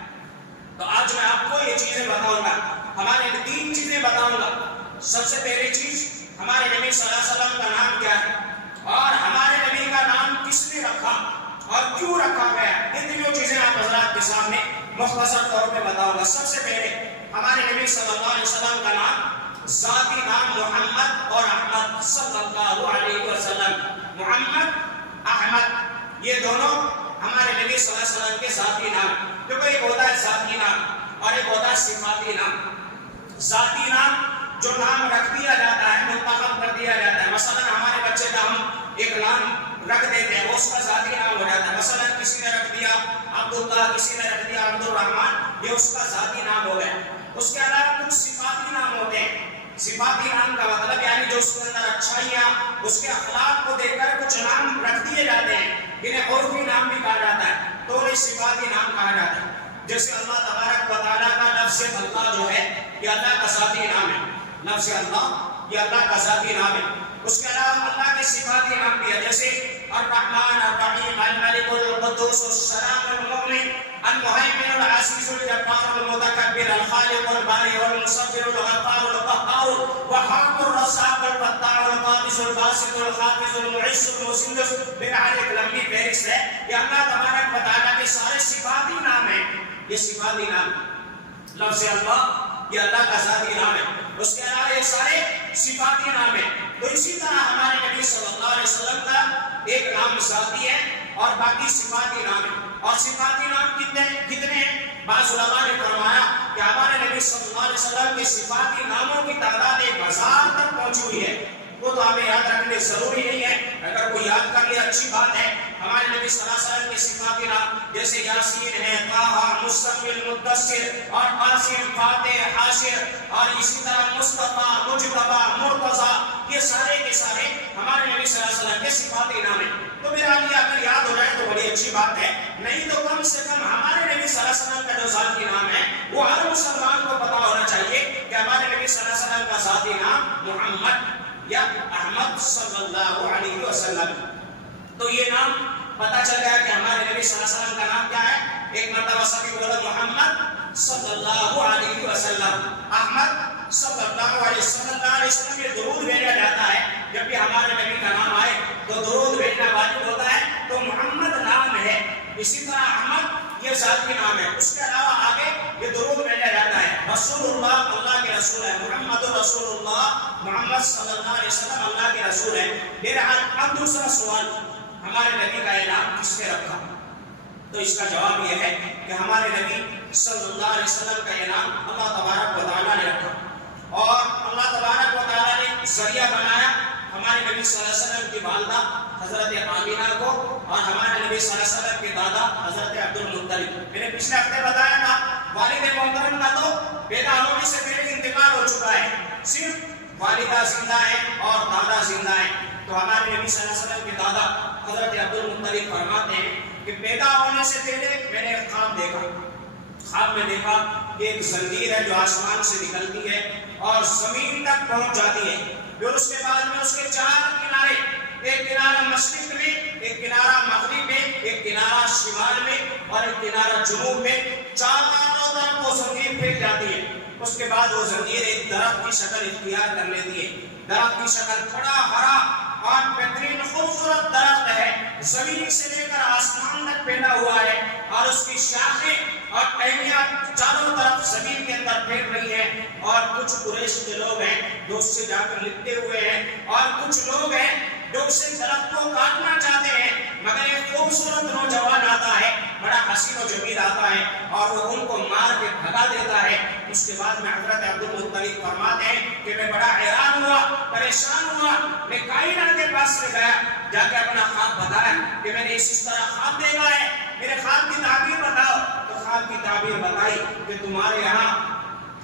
تو آج میں آپ کو یہ چیزیں بتاؤں گا، ہمارے 3 چیزیں بتاؤں گا۔ سب سے پہلی چیز ہمارے نبی صلی اللہ علیہ وسلم کا نام کیا ہے اور ہمارے نبی کا نام کس نے رکھا اور کیوں رکھا گیا، یہ تینوں چیزیں آپ حضرات کے سامنے مختصر طور پہ بتاؤں گا۔ سب سے پہلے ہمارے نبی صلی اللہ علیہ وسلم کا نام، ذاتی نام محمد اور احمد صلی اللہ علیہ وسلم۔ محمد، احمد، یہ دونوں ہمارے نبی صلی اللہ علیہ وسلم کے ذاتی نام، کیونکہ ایک ہوتا ہے ذاتی نام اور ایک ہوتا ہے صفاتی نام۔ ذاتی نام جو نام رکھ دیا جاتا ہے، منتخب کر دیا جاتا ہے، مثلا ہمارے بچے کا ہم ایک نام رکھ دیتے ہیں، وہ اس کا ذاتی نام ہو جاتا ہے۔ مثلا کسی نے رکھ دیا عبداللہ، کسی نے رکھ دیا عبد الرحمن، یہ اس کا ذاتی نام ہو گیا۔ اس کے علاوہ کچھ صفاتی نام ہوتے ہیں۔ صفاتی نام کا مطلب یعنی جو اس کے اندر اچھائیاں، اس کے اخلاق کو دیکھ کر کچھ نام رکھ دیے جاتے ہیں، انہیں عرفی نام بھی کہا جاتا ہے، تو انہیں صفاتی نام کہا جاتا ہے۔ جیسے اللہ تبارک و تعالیٰ کا لفظ اللہ جو ہے یہ اللہ کا ذاتی نام ہے، لفظ اللہ یہ اللہ کا ذاتی نام ہے۔ اس کے علاوہ اللہ کے صفاتی نام بھی ہے، جیسے الرحمن الرحیم، الملک القدوس السلام المؤمن المهيمن العزيز الجبار المتكبر الخالق البارئ المصور الغفار القهار الوهاب الرزاق الفتاح القابض الباسط الخافض المعز المذل۔ بہرحال ایک لمبی فہرست ہے، یہ اللہ تبارک و تعالیٰ کے سارے صفاتی نام ہیں۔ یہ صفاتی نام، لفظ اللہ یہ اللہ کا ذاتی نام ہے، اس کے علاوہ یہ سارے صفاتی نام ہیں۔ تو اسی طرح ہمارے نبی صلی اللہ علیہ وسلم کا ایک نام ذاتی ہے اور باقی صفاتی نام ہے۔ اور صفاتی نام کتنے ہیں؟ بعض علماء نے فرمایا کہ ہمارے نبی صلی اللہ علیہ وسلم کے صفاتی ناموں کی تعداد 1000 تک پہنچی ہوئی ہے. وہ تو ہمیں یاد رکھنے ضروری نہیں ہے، اگر کوئی یاد کر لے اچھی بات ہے. ہمارے نبی صلی اللہ علیہ وسلم کے صفاتی نام جیسے یاسین ہے، طٰہٰ، مزمل، مدثر اور قاسم، فاتح، حاشر، اور اسی طرح مصطفیٰ، مجتبیٰ، مرتضیٰ، یہ سارے کے سارے ہمارے نبی صلی اللہ علیہ وسلم کے صفاتی نام ہیں. تو میرا لیے اگر یاد ہو جائے تو بڑی اچھی بات ہے، نہیں تو کم سے کم ہمارے نبی صلی اللہ علیہ وسلم کا جو ذاتی نام ہے وہ ہر مسلمان کو پتا ہونا چاہیے کہ ہمارے نبی صلی اللہ علیہ وسلم کا ذاتی نام محمد یا احمد صلی اللہ علیہ وسلم. تو یہ نام پتا چل گیا کہ ہمارے نبی صلی اللہ علیہ وسلم کا نام کیا ہے. ایک مرتبہ سبھی بولو محمد صلی اللہ علیہ وسلم، احمد صلی اللہ علیہ وسلم. یہ درود بھیجا جاتا ہے جب بھی ہمارے نبی کا نام آئے تو درود بھیجنا واجب ہوتا ہے. تو محمد نام ہے، اسی طرح احمد یہ ذاتی نام ہے، اس کے علاوہ آگے یہ درود بھیجا جاتا ہے. رسول اللہ اللہ کے رسول ہے، محمد رسول اللہ، محمد صلی اللہ علیہ وسلم اللہ کے رسول ہے. بہرحال اب دوسرا سوال، ہمارے نبی کا یہ نام کس نے رکھا؟ تو اس کا جواب یہ ہے کہ ہمارے نبی صلی اللہ علیہ وسلم کا یہ نام اللہ تبارک و تعالیٰ نے رکھا، اور اللہ تبارک و تعالیٰ نے ذریعہ بنایا ہمارے نبی صلی اللہ علیہ وسلم کی والدہ حضرت آمینہ کو اور ہمارے نبی صلی اللہ علیہ وسلم کے دادا حضرت عبد المطلب. میں نے پچھلے ہفتے بتایا تھا والد محترم کا تو پیدا ہونے سے پہلے انتقال ہو چکا ہے، صرف والدہ زندہ ہے اور دادا زندہ ہے. تو ہمارے نبی صلی اللہ علیہ وسلم کے دادا حضرت عبد المطلب فرماتے ہیں کہ پیدا ہونے سے پہلے میں نے خواب دیکھا، خواب میں دیکھا کہ ایک زنجیر ہے جو آسمان سے نکلتی ہے اور زمین تک پہنچ جاتی ہے. پھر اس کے بعد میں اس کے 4 کنارے، ایک کنارہ مشرق میں، ایک کنارہ مغرب میں، ایک کنارہ شمال میں اور ایک کنارہ جنوب میں، چاروں طرف وہ زنجیر پھیل جاتی ہے. اس کے بعد وہ زنجیر ایک درخت کی شکل اختیار کر لیتی ہے. درخت کی شکل بڑا ہرا اور بہترین خوبصورت درخت ہے، زمین سے لے کر آسمان تک پھیلا ہوا ہے، اور اس کی شاخیں اور ٹہنیاں چاروں طرف زمین کے اندر پھیل رہی ہیں. اور کچھ قریش کے لوگ ہیں جو اس سے جا کر لپٹے ہوئے ہیں، اور کچھ لوگ ہیں جو اس سے درخت کو کاٹنا چاہتے ہیں، مگر ایک خوبصورت نوجوان آتا ہے، بڑا حسین و جمیل آتا ہے اور وہ ان کو مار کے بھگا دیتا ہے. اس کے بعد میں حضرت عبد المطلب فرماتے ہیں کہ میں بڑا حیران ہوا، پریشان ہوا. میں کائنات کے پاس سے گیا، جا کے اپنا خواب بتایا کہ میں نے اس طرح خواب دیکھا ہے، میرے خواب کی تعبیر بتاؤ. تو خواب کی تعبیر بتائی کہ تمہارے یہاں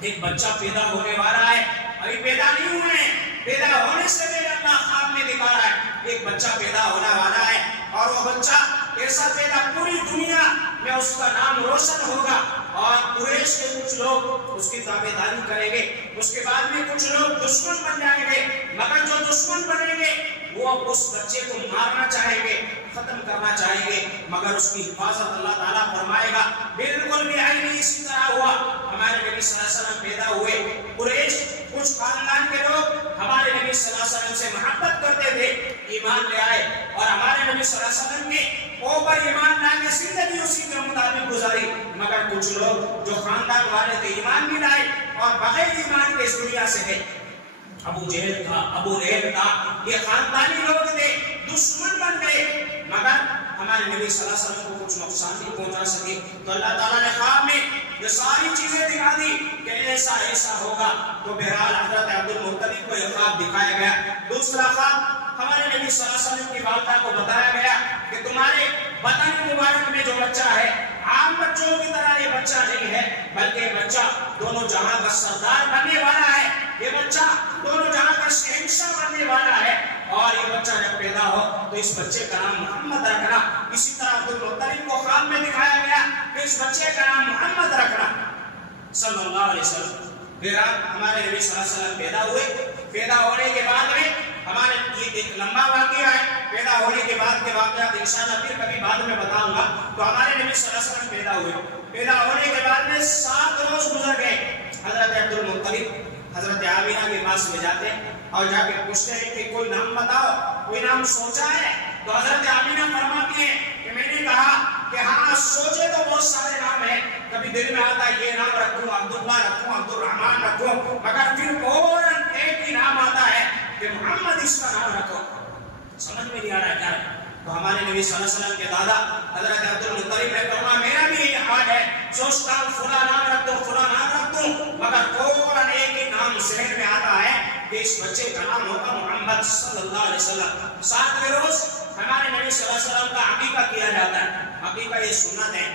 ایک بچہ پیدا ہونے والا ہے، ابھی پیدا نہیں ہوئے ہیں، پیدا ہونے سے پہلے اللہ خواب میں دکھا رہا ہے ایک بچہ پیدا ہونے والا ہے، اور وہ بچہ ایسا پیدا پوری دنیا میں اس کا نام روشن ہوگا، اور قریش کے کچھ لوگ اس کی تابعداری کریں گے. اس کے بعد میں کچھ لوگ دشمن بن جائیں گے، مگر جو دشمن بنیں گے وہ اس بچے کو مارنا چاہیں گے، ختم کرنا چاہیں گے، مگر اس کی حفاظت اللہ تعالیٰ فرمائے گا. بالکل بھی نہیں اسی طرح ہوا. ہمارے نبی صلی اللہ علیہ وسلم پیدا ہوئے. قریش کچھ خاندان کے لوگ ہمارے نبی صلی اللہ علیہ وسلم سے محبت کرتے تھے، ایمان لے آئے، اور ہمارے نبی صلی اللہ علیہ وسلم کے اوپر ایمان لا کے زندگی اسی کے مطابق گزاری. مگر کچھ لوگ جو خاندان والے تھے ایمان بھی لائے اور بغیر ایمان کے اس دنیا سے گئے. ابو جہل تھا، ابو لہب تھا، یہ خاندانی لوگ تھے، دشمن بن گئے، مگر ہمارے نبی صلی اللہ علیہ وسلم کو کچھ نقصان نہیں پہنچا سکے. تو اللہ تعالیٰ نے خواب میں یہ ساری چیزیں دکھا دی کہ ایسا ایسا ہوگا. تو بہرحال حضرت عبد المطلب کو یہ خواب دکھایا گیا. دوسرا خواب ہمارے نبی صلی اللہ علیہ وسلم کی والدہ کو بتایا گیا کہ تمہارے بدن مبارک میں جو بچہ ہے عام بچوں کی طرح یہ بچہ نہیں ہے، بلکہ یہ بچہ دونوں جہاں کا سردار بننے والا ہے، یہ بچہ دونوں جہاں کا شہنشاہ بننے والا ہے. اور یہ بچہ جب پیدا ہو تو اس بچے کا نام محمد رکھنا. اسی طرح عبد المطلب کو خواب میں دکھایا گیا کہ اس بچے کا نام محمد رکھنا صلی اللہ علیہ وسلم. بہرحال ہمارے نبی صلی اللہ علیہ وسلم پیدا ہوئے. پیدا ہونے کے بعد میں ہمارے یہ ایک لمبا واقعہ ہے، پیدا ہونے کے بعد کے واقعات انشاءاللہ پھر کبھی بعد میں بتاؤں گا. تو ہمارے نبی صلی اللہ علیہ وسلم پیدا ہوئے. پیدا ہونے کے بعد میں 7 روز گزر گئے. حضرت عبد المطلب حضرت آمینہ کے پاس میں جاتے اور جا کے پوچھتے ہیں کہ کوئی نام بتاؤ، کوئی نام سوچا ہے؟ تو حضرت آمینہ فرماتی ہیں کہ میں نے کہا کہ ہاں سوچے تو بہت سارے نام ہیں، کبھی دل میں آتا ہے یہ نام رکھوں، عبداللہ رکھوں، عبد الرحمن رکھوں، مگر پھر فوراً ایک ہی نام آتا ہے کہ محمد اس کا نام رکھو. سمجھ میں نہیں آ رہا ہے کیا؟ تو ہمارے نبی صلی اللہ علیہ وسلم کے دادا حضرت عبد المطلب نے فرمایا میرا بھی یہ حال ہے، سوچتا ہوں فلاں نام رکھ دوں، مگر فوراً ایک ہی نام ذہن میں آتا ہے کہ اس بچے کا نام ہوگا محمد صلی اللہ علیہ وسلم۔ 7ویں روز ہمارے نبی صلی اللہ علیہ وسلم کا عقیقہ کیا جاتا ہے۔ عقیقہ یہ سنت ہے،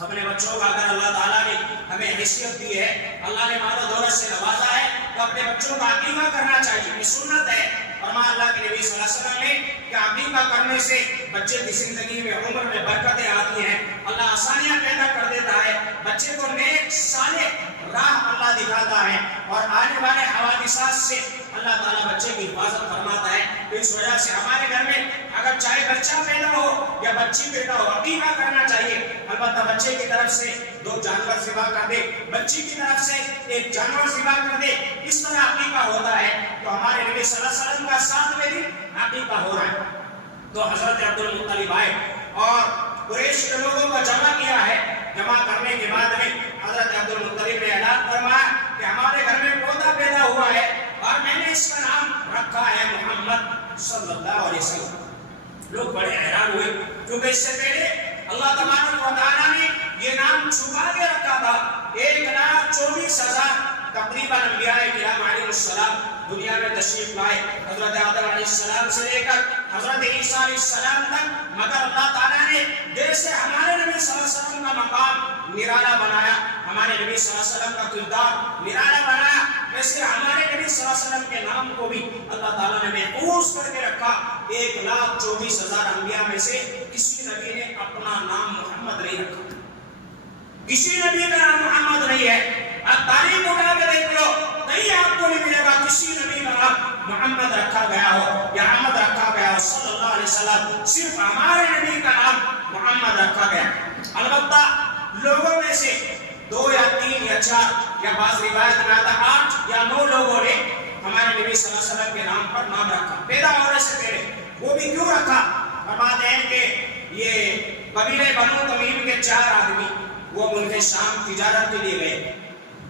اپنے بچوں کا اگر اللہ تعالیٰ نے ہمیں حیثیت دی ہے، اللہ نے مال و دولت سے نوازا ہے، تو اپنے بچوں کا عقیقہ کرنا چاہیے، یہ سنت ہے۔ فرمایا اللہ کے نبی صلی اللہ علیہ وسلم نے کہ عقیقہ کرنے سے بچے کی زندگی میں عمر میں برکتیں آتی ہیں، اللہ آسانیاں پیدا کر دیتا ہے، بچے کو نیک صالح راہ اللہ دکھاتا ہے، اور آنے والے حوادثات سے اللہ تعالیٰ بچے کی حفاظت فرماتا ہے۔ اس وجہ سے ہمارے گھر میں اگر چاہے بچہ پیدا ہو یا بچی پیدا ہو، عقیقہ کرنا چاہیے۔ البتہ بچے کی طرف سے 2 جانور ذبح کر دے، بچی کی طرف سے 1 جانور ذبح کر دے، اس طرح عقیقہ ہوتا ہے۔ تو ہمارے نبی صلی اللہ علیہ وسلم کا 7ویں دن عقیقہ ہو رہا ہے، تو حضرت عبد المطلب آئے اور قریش کے لوگوں کو جمع کیا ہے۔ جمع کرنے کے بعد میں حضرت عبد المطلب نے اعلان فرمایا کہ ہمارے گھر میں پوتا پیدا ہوا ہے اور میں نے اس کا نام رکھا ہے محمد صلی اللہ علیہ وسلم۔ لوگ بڑے حیران ہوئے، کیونکہ اس سے پہلے اللہ تبارک و تعالیٰ نے یہ نام چھپا کے رکھا تھا۔ 1,24,000 تقریباً انبیاء کرام علیہ السلام دنیا میں تشریف لائے، حضرت آدم علیہ السلام سے لے کر حضرت عیسیٰ علیہ السلام تک، مگر اللہ تعالیٰ نے جیسے ہمارے نبی صلی اللہ علیہ وسلم کا مقام نرالا بنایا، ہمارے نبی صلی اللہ علیہ وسلم کا کردار نرالا بنایا، ویسے ہمارے نبی صلی اللہ علیہ وسلم کے نام کو بھی اللہ تعالیٰ نے محفوظ کر کے رکھا۔ 1,24,000 انبیاء میں سے کسی نبی نے اپنا نام محمد نہیں رکھا، کسی نبی کا نام محمد نہیں ہے۔ آپ تاریخ اٹھا کے دیکھ لو، کہیں آپ کو نہیں ملے گا کسی نبی کا نام محمد رکھا گیا ہو یا احمد رکھا گیا ہو صلی اللہ علیہ وسلم، صرف ہمارے نبی کا نام محمد رکھا گیا۔ البتہ لوگوں میں سے 2 یا 3 یا 4 یا بعض روایت میں آتا 8 یا 9 لوگوں نے ہمارے نبی صلی اللہ علیہ وسلم کے نام پر نام رکھا پیدا ہونے سے پہلے۔ وہ بھی کیوں رکھا؟ فرماتے ہیں کہ یہ قبیلے بنو تمیم کے 4 آدمی وہ ملک شام تجارت کے لیے گئے۔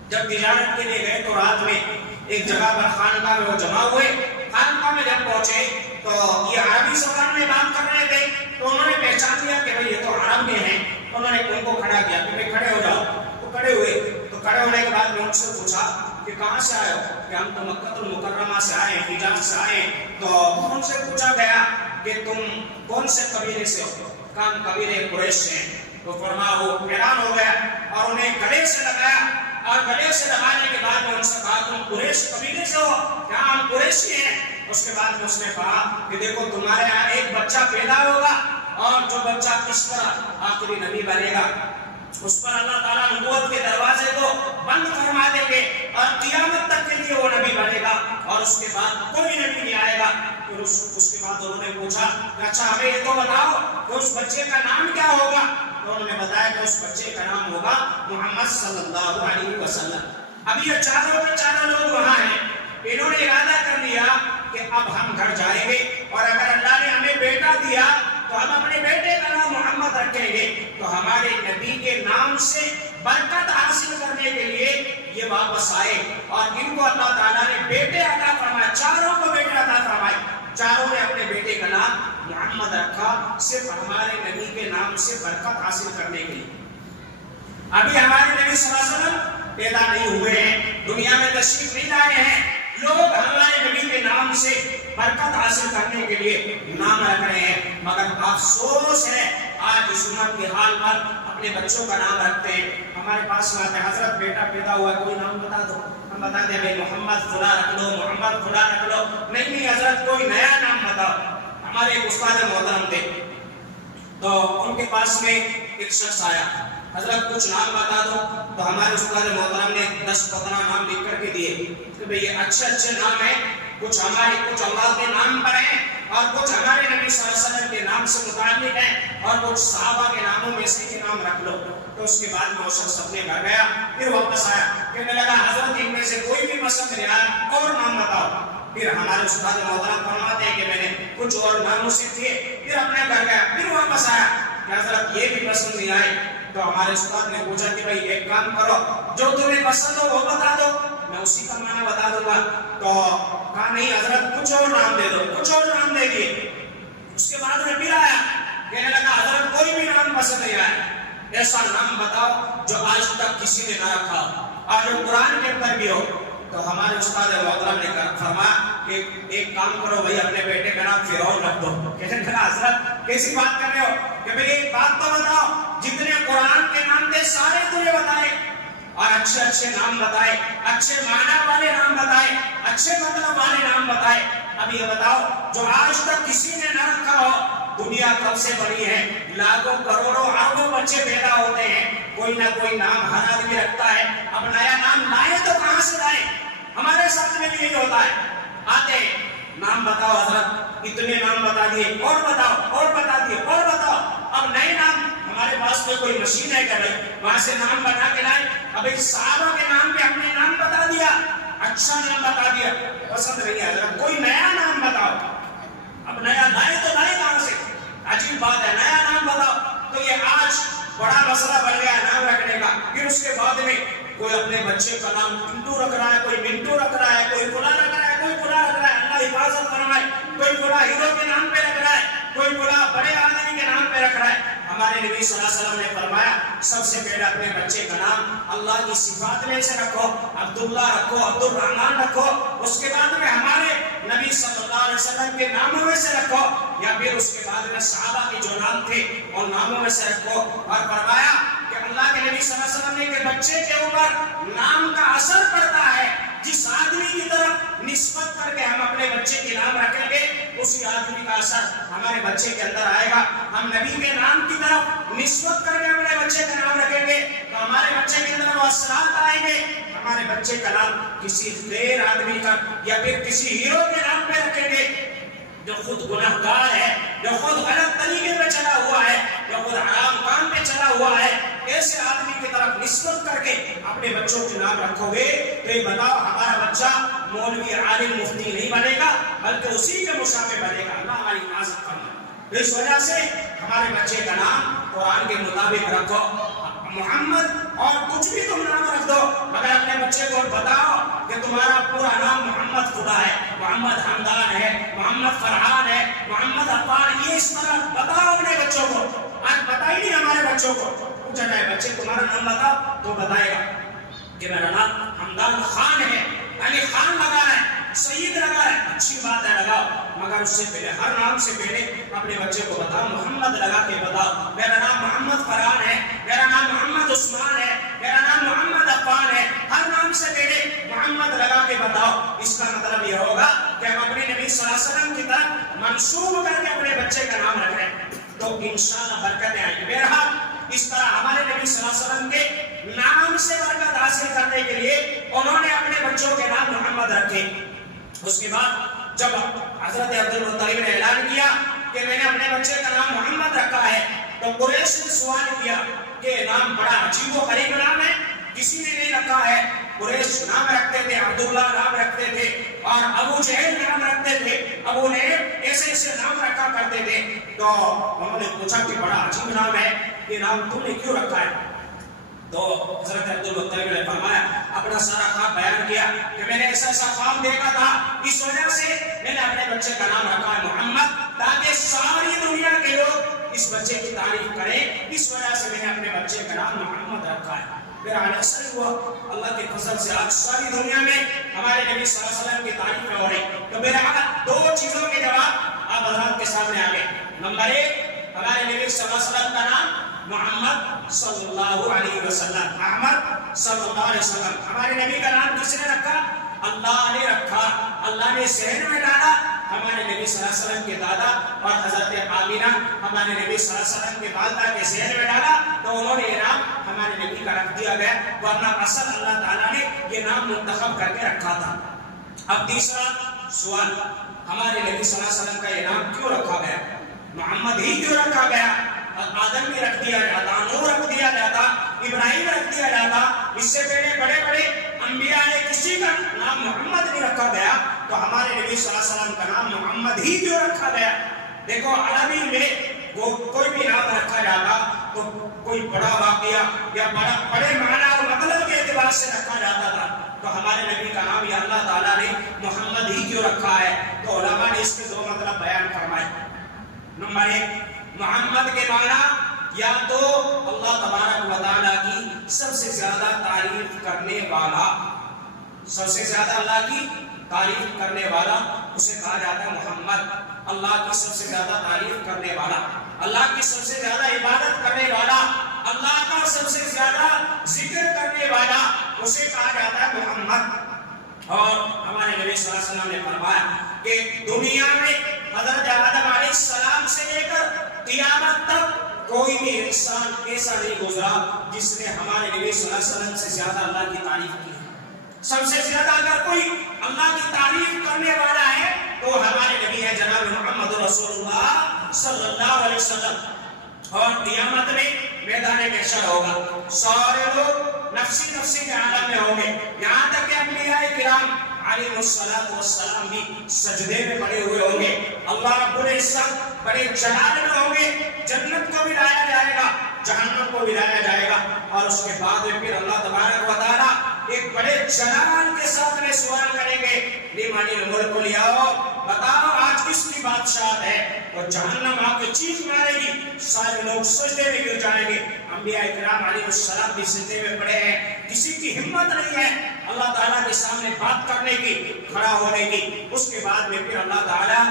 جب تجارت کے لیے گئے تو رات میں ایک جگہ پر خانقاہ میں وہ جمع ہوئے۔ خانقاہ میں جب پہنچے تو یہ عربی زبان میں بات کر رہے تھے، تو انہوں نے پہچان لیا کہ بھئی یہ تو عرب میں ہیں، تو انہوں نے ان کو کھڑا کیا کہ بھئی کھڑے ہو جاؤ۔ وہ کھڑے ہوئے، تو کھڑے ہونے کے بعد میں ان سے پوچھا کہ کہاں سے آئے ہو؟ کہ ہم تو مکہ المکرمہ سے آئے ہیں، حجاز سے آئے ہیں۔ تو ان سے پوچھا گیا کہ تم کون سے قبیلے سے ہو؟ کہا ہم قبیلے قریش سے ہیں۔ تو فرمایا وہ حیران ہو گیا اور انہیں گلے سے لگایا، اور گلے سے لگانے کے بعد میں ان سے کہا تم قریش قبیلے سے ہو؟ کہا ہم قریشی ہیں۔ اس کے بعد میں اس نے کہا کہ دیکھو تمہارے یہاں ایک بچہ پیدا ہوگا، اور جو بچہ کس طرح آخری نبی بنے گا، اس پر اللہ تعالیٰ نبوت کے دروازے کو بند فرما دیں گے اور قیامت تک کے لیے وہ نبی بنے گا، اور اس کے بعد کوئی نبی نہیں آئے گا۔ پھر اس کے بعد انہوں نے پوچھا کہ اچھا ہمیں یہ تو بتاؤ کہ اس بچے کا نام کیا ہوگا؟ تو انہوں نے بتایا کہ اس بچے کا نام ہوگا محمد صلی اللہ علیہ وسلم۔ اب یہ چاروں کے چاروں لوگ وہاں ہیں، انہوں نے ارادہ کر لیا کہ اب ہم گھر جائیں گے، اور اگر اللہ نے ہمیں بیٹا دیا تو ہم اپنے بیٹے کا نام محمد رکھیں گے۔ تو ہمارے نبی کے نام سے برکت حاصل کرنے کے لیے یہ واپس آئے، اور ان کو اللہ تعالیٰ نے بیٹے عطا فرمائے، چاروں کو بیٹے عطا فرمائے۔ چاروں نے اپنے بیٹے کا نام محمد رکھا، صرف ہمارے نبی کے نام سے برکت حاصل کرنے کے لیے۔ ابھی ہمارے نبی صلی اللہ علیہ وسلم پیدا نہیں ہوئے ہیں، دنیا میں تشریف نہیں لائے ہیں، لوگ ہمارے نبی کے نام سے برکت حاصل کرنے کے لیے نام رکھ رہے ہیں، مگر افسوس ہے آج اس امت کے حال پر اپنے بچوں کا نام رکھتے ہیں۔ ہمارے پاس میں آتے ہیں حضرت بیٹا پیدا ہوا ہے، کوئی نام بتا دو، ہم بتا دیں بھائی محمد خدا رکھ لو، محمد خدا رکھ لو۔ نہیں حضرت کوئی نیا نام بتاؤ۔ ہمارے ایک استاد محترم تھے، تو ان کے پاس میں ایک شخص آیا، حضرت کچھ نام بتا دو۔ تو ہمارے استاد محترم نے 10-15 نام لکھ کر کے دیے کہ بھئی یہ اچھے نام ہیں، کچھ اللہ کے نام پر ہیں، اور کچھ ہمارے نبی صلی اللہ علیہ وسلم کے نام سے متعلق ہیں، اور کچھ صحابہ کے ناموں میں سے یہ نام رکھ لو۔ تو اس کے بعد میں وہ شخص اپنے گھر گیا، پھر واپس آیا، کہنے لگا حضرت ان میں سے کوئی بھی پسند نہیں آیا، اور نام بتاؤ۔ پھر ہمارے استاد محترم فرماتے ہیں کہ میں نے کچھ اور ناموں سے دیے، پھر اپنے گھر گیا، پھر واپس آیا کہ حضرت یہ بھی پسند نہیں آئے۔ تو ہمارے استاد نے پوچھا کہ بھائی ایک کام کرو، جو تمہیں پسند ہو وہ بتا دو، میں اسی کا معنی بتا دوں گا۔ تو کہا نہیں حضرت کچھ اور نام دے دو، کچھ اور نام دے دیے۔ اس کے بعد میں پھر آیا، کہنے لگا حضرت کوئی بھی نام پسند نہیں آیا۔ ایسا نام بتاؤ جو آج تک کسی نے نہ رکھا اور جو قرآن کے اندر بھی ہو. تو ہمارے استاد محترم نے فرمایا کہ ایک کام کرو بھائی، اپنے بیٹے کا نام فرعون رکھ دو. کہتے ہیں حضرت کیسی بات کر رہے ہو کہ بھائی ایک بات تو بتاؤ، جتنے قرآن کے نام تھے سارے تمہیں بتائے اور اچھے اچھے نام بتائے، اچھے معنی والے نام بتائے، اچھے مطلب والے نام بتائے. اب یہ بتاؤ جو آج تک کسی نے نہ رکھا ہو. دنیا کب سے بنی ہے؟ لاکھوں کروڑوں اربوں بچے پیدا ہوتے ہیں، کوئی نہ کوئی نام ہر آدمی رکھتا ہے. اب نیا نام لائے تو کہاں سے لائے؟ ہمارے ساتھ میں بھی یہی ہوتا ہے. آتے نام بتاؤ حضرت، اتنے نام بتا دیے، اور بتاؤ، اور بتا دیے، اور بتاؤ. اب نئے نام ہمارے پاس میں کوئی مشین ہے کہ بھائی وہاں سے نام بنا کے لائے؟ اب صحابہ کے نام پہ ہم نے نام بتا دیا، اچھا نام بتا دیا، پسند نہیں ہے حضرت کوئی نیا نام بتاؤ. اب نیا لائے تو لائے کہاں سے؟ عجیب بات ہے، نیا نام بتاؤ. تو یہ آج بڑا مسئلہ بن گیا نام رکھنے کا. پھر اس کے بعد میں کوئی اپنے بچے کا نام پنٹو رکھ رہا ہے، کوئی منٹو رکھ رہا ہے، کوئی فلاں رکھ رہا ہے، کوئی فلاں رکھ رہا ہے. اللہ حفاظت فرمائے. کوئی فلاں ہیرو کے نام پہ رکھ رہا ہے، کوئی فلاں بڑے آدمی کے نام پہ رکھ رہا ہے. ہمارے نبی صلی اللہ علیہ وسلم نے فرمایا سب سے پہلے اپنے بچے کا نام اللہ کی صفات میں سے رکھو. عبداللہ رکھو، عبد الرحمن رکھو. اس کے بعد میں ہمارے نبی صلی اللہ علیہ وسلم کے ناموں میں سے رکھو، یا پھر اس کے بعد میں صحابہ کے جو نام تھے اور ناموں میں سے رکھو. اور فرمایا کہ اللہ کے نبی صلی اللہ علیہ وسلم نے کہ بچے کے اوپر نام کا اثر پڑتا ہے. جس آدمی کی طرف نسبت کر کے ہم اپنے بچے کے نام رکھیں گے اسی آدمی کا اثر ہمارے بچے کے اندر آئے گا. ہم نبی کے نام کی طرف نسبت کر کے اپنے بچے کا نام رکھیں گے تو ہمارے بچے کے اندر وہ اثرات آئیں گے. ہمارے بچے کا نام کسی غیر آدمی کا یا پھر کسی ہیرو کے نام پہ رکھیں گے جو خود گناہگار ہے، جو خود غلط طریقے پہ چلا ہوا ہے، جو خود حرام کام پہ چلا ہوا ہے، ایسے آدمی کی طرف نسبت کر کے اپنے بچوں کے نام رکھو گے تو یہ بتاؤ ہمارا بچہ مولوی عالم مفتی نہیں بنے گا بلکہ اسی کے مشابہ بنے گا. اللہ ہماری حفاظت فرمائے. اس وجہ سے ہمارے بچے کا نام قرآن کے مطابق رکھو. محمد اور کچھ بھی تم نام رکھ دو مگر اپنے بچے کو بتاؤ کہ تمہارا پورا نام محمد خدا ہے، محمد حمدان ہے، محمد فرحان ہے، محمد عفان. یہ اس طرح بتاؤ اپنے بچوں کو. آج بتا ہی نہیں ہمارے بچوں کو. پوچھا جائے بچے تمہارا نام بتاؤ تو بتائے گا کہ میرا نام حمدان خان ہے، یعنی خان لگا ہے، سید لگا ہے. اچھی بات ہے لگاؤ، مگر اس سے پہلے ہر نام سے پہلے اپنے بچے کو بتاؤ محمد لگا کے بتاؤ میرا نام محمد فرحان ہے، میرا نام محمد عثمان ہے، میرا نام محمد عفان ہے. ہر نام سے پہلے محمد لگا کے بتاؤ. اس کا مطلب یہ ہوگا کہ ہم اپنے نبی صلی اللہ علیہ وسلم کی طرف منسوب کر کے اپنے بچے کا نام رکھ رہے ہیں تو انشاءاللہ برکتیں آئیں گی. بہرحال اس طرح ہمارے نبی صلی اللہ علیہ وسلم کے نام سے برکت حاصل کرنے کے لیے انہوں نے اپنے بچوں کے نام محمد رکھے. اس کے بعد جب حضرت عبد المطلب نے اعلان کیا کہ میں نے اپنے بچے کا نام محمد رکھا ہے تو قریش نے سوال کیا کہ نام بڑا عجیب و غریب نام ہے، کسی نے نہیں رکھا ہے. قریش نام رکھتے تھے، عبداللہ نام رکھتے تھے اور ابو جہل نام رکھتے تھے، ابو لہب ایسے ایسے نام رکھا کرتے تھے. تو انہوں نے پوچھا کہ بڑا عجیب نام ہے، یہ نام تم نے کیوں رکھا ہے؟ تو حضرت عبد المطلب نے فرمایا اپنا سارا خواب بیان کیا کہ میں نے ایسا ایسا خواب دیکھا تھا، اس وجہ سے میں نے اپنے بچے کا نام رکھا ہے محمد تاکہ ساری دنیا کے لوگ اس بچے کی تعریف کریں. اس وجہ سے میں نے اپنے بچے کا نام محمد رکھا ہے. میرا ایسا ہی ہوا اللہ کے فضل سے آج ساری دنیا میں ہمارے نبی صلی اللہ علیہ وسلم کی تعریف ہو رہی. تو میرے دو چیزوں کے جواب آپ حضرات کے سامنے آ گئے. نمبر ایک، ہمارے نبی صلی اللہ علیہ وسلم کا نام محمد صلی اللہ علیہ وسلم، احمد صلی اللہ علیہ وسلم. ہمارے نبی کا نام کس نے رکھا؟ اللہ نے رکھا. اللہ نے ذہن میں ڈالا. ہمارے نبی صلی اللہ علیہ وسلم کے دادا اور حضرت آمینہ ہمارے نبی صلی اللہ علیہ وسلم کے والدہ کے ذہن میں ڈالا تو انہوں نے یہ نام ہمارے نبی کا رکھ دیا گیا، ورنہ اصل اللہ تعالیٰ نے یہ نام منتخب کر کے رکھا تھا. اب تیسرا سوال، ہمارے نبی صلی اللہ علیہ وسلم کا یہ نام کیوں رکھا گیا؟ محمد ہی کیوں رکھا گیا؟ آدم بھی رکھ دیا جاتا، نوح رکھ دیا جاتا، ابراہیم رکھ دیا جاتا. اس سے پہلے بڑے بڑے انبیاء نے کسی کا نام محمد نہیں رکھا گیا تو ہمارے نبی صلی اللہ علیہ وسلم کا نام محمد ہی کیوں رکھا گیا؟ دیکھو عربی میں کوئی بھی نام رکھا جاتا تو کوئی بڑا واقعہ یا بڑے معنی اور مطلب کے اعتبار سے رکھا جاتا تھا. تو ہمارے نبی کا نام یا اللہ تعالیٰ نے محمد ہی کیوں رکھا ہے؟ تو علماء نے اس کے دو مطلب بیان فرمائے. نمبر ایک، محمد کے معنی یا تو اللہ تبارک و تعالیٰ کی سب سے زیادہ تعریف کرنے والا، سب سے زیادہ اللہ کی تعریف کرنے والا اسے کہا جاتا ہے محمد. اللہ کی سب سے زیادہ تعریف کرنے والا، اللہ کی سب سے زیادہ عبادت کرنے والا، اللہ کا سب سے زیادہ ذکر کرنے والا اسے کہا جاتا ہے محمد. اور ہمارے نبی صلی اللہ علیہ وسلم نے فرمایا کہ دنیا میں حضرت آدم علیہ السلام سے لے کر قیامت تک کوئی بھی انسان ایسا نہیں گزرا جس نے ہمارے نبی صلی اللہ علیہ وسلم سے زیادہ اللہ کی تعریف کی. سب سے زیادہ اگر کوئی اللہ کی تعریف کرنے والا ہے تو ہمارے نبی ہے جناب محمد رسول اللہ صلی اللہ علیہ وسلم. اور قیامت میں میدان محشر ہوگا، سارے لوگ نفسی نفسی کے عالم میں ہوں گے، یہاں تک کہ انبیاء کرام علیہ السلام بھی سجدے میں پڑے ہوئے ہوں گے. اللہ رب العزت بڑے جلال میں ہوں گے. جنت کو بھی لایا جائے گا، جہنم کو بھی لایا جائے گا، اور اس کے بعد میں پھر اللہ تبارک و تعالیٰ ایک بڑے جلال کے ساتھ میں سوال کریں گے، لمن الملک اليوم، بتاؤ آج کس کی بادشاہت ہے؟ اور جہنم آ کے چیخ مارے گی، سارے لوگ سجدے میں گر جائیں گے. انبیاء کرام علیہ السلام بھی سجدے میں پڑے ہیں، کسی کی ہمت نہیں ہے اللہ تعالیٰ کے سامنے بات کرنے کی، کھڑا ہونے کی. اس کے بعد میں پھر اللہ تعالیٰ،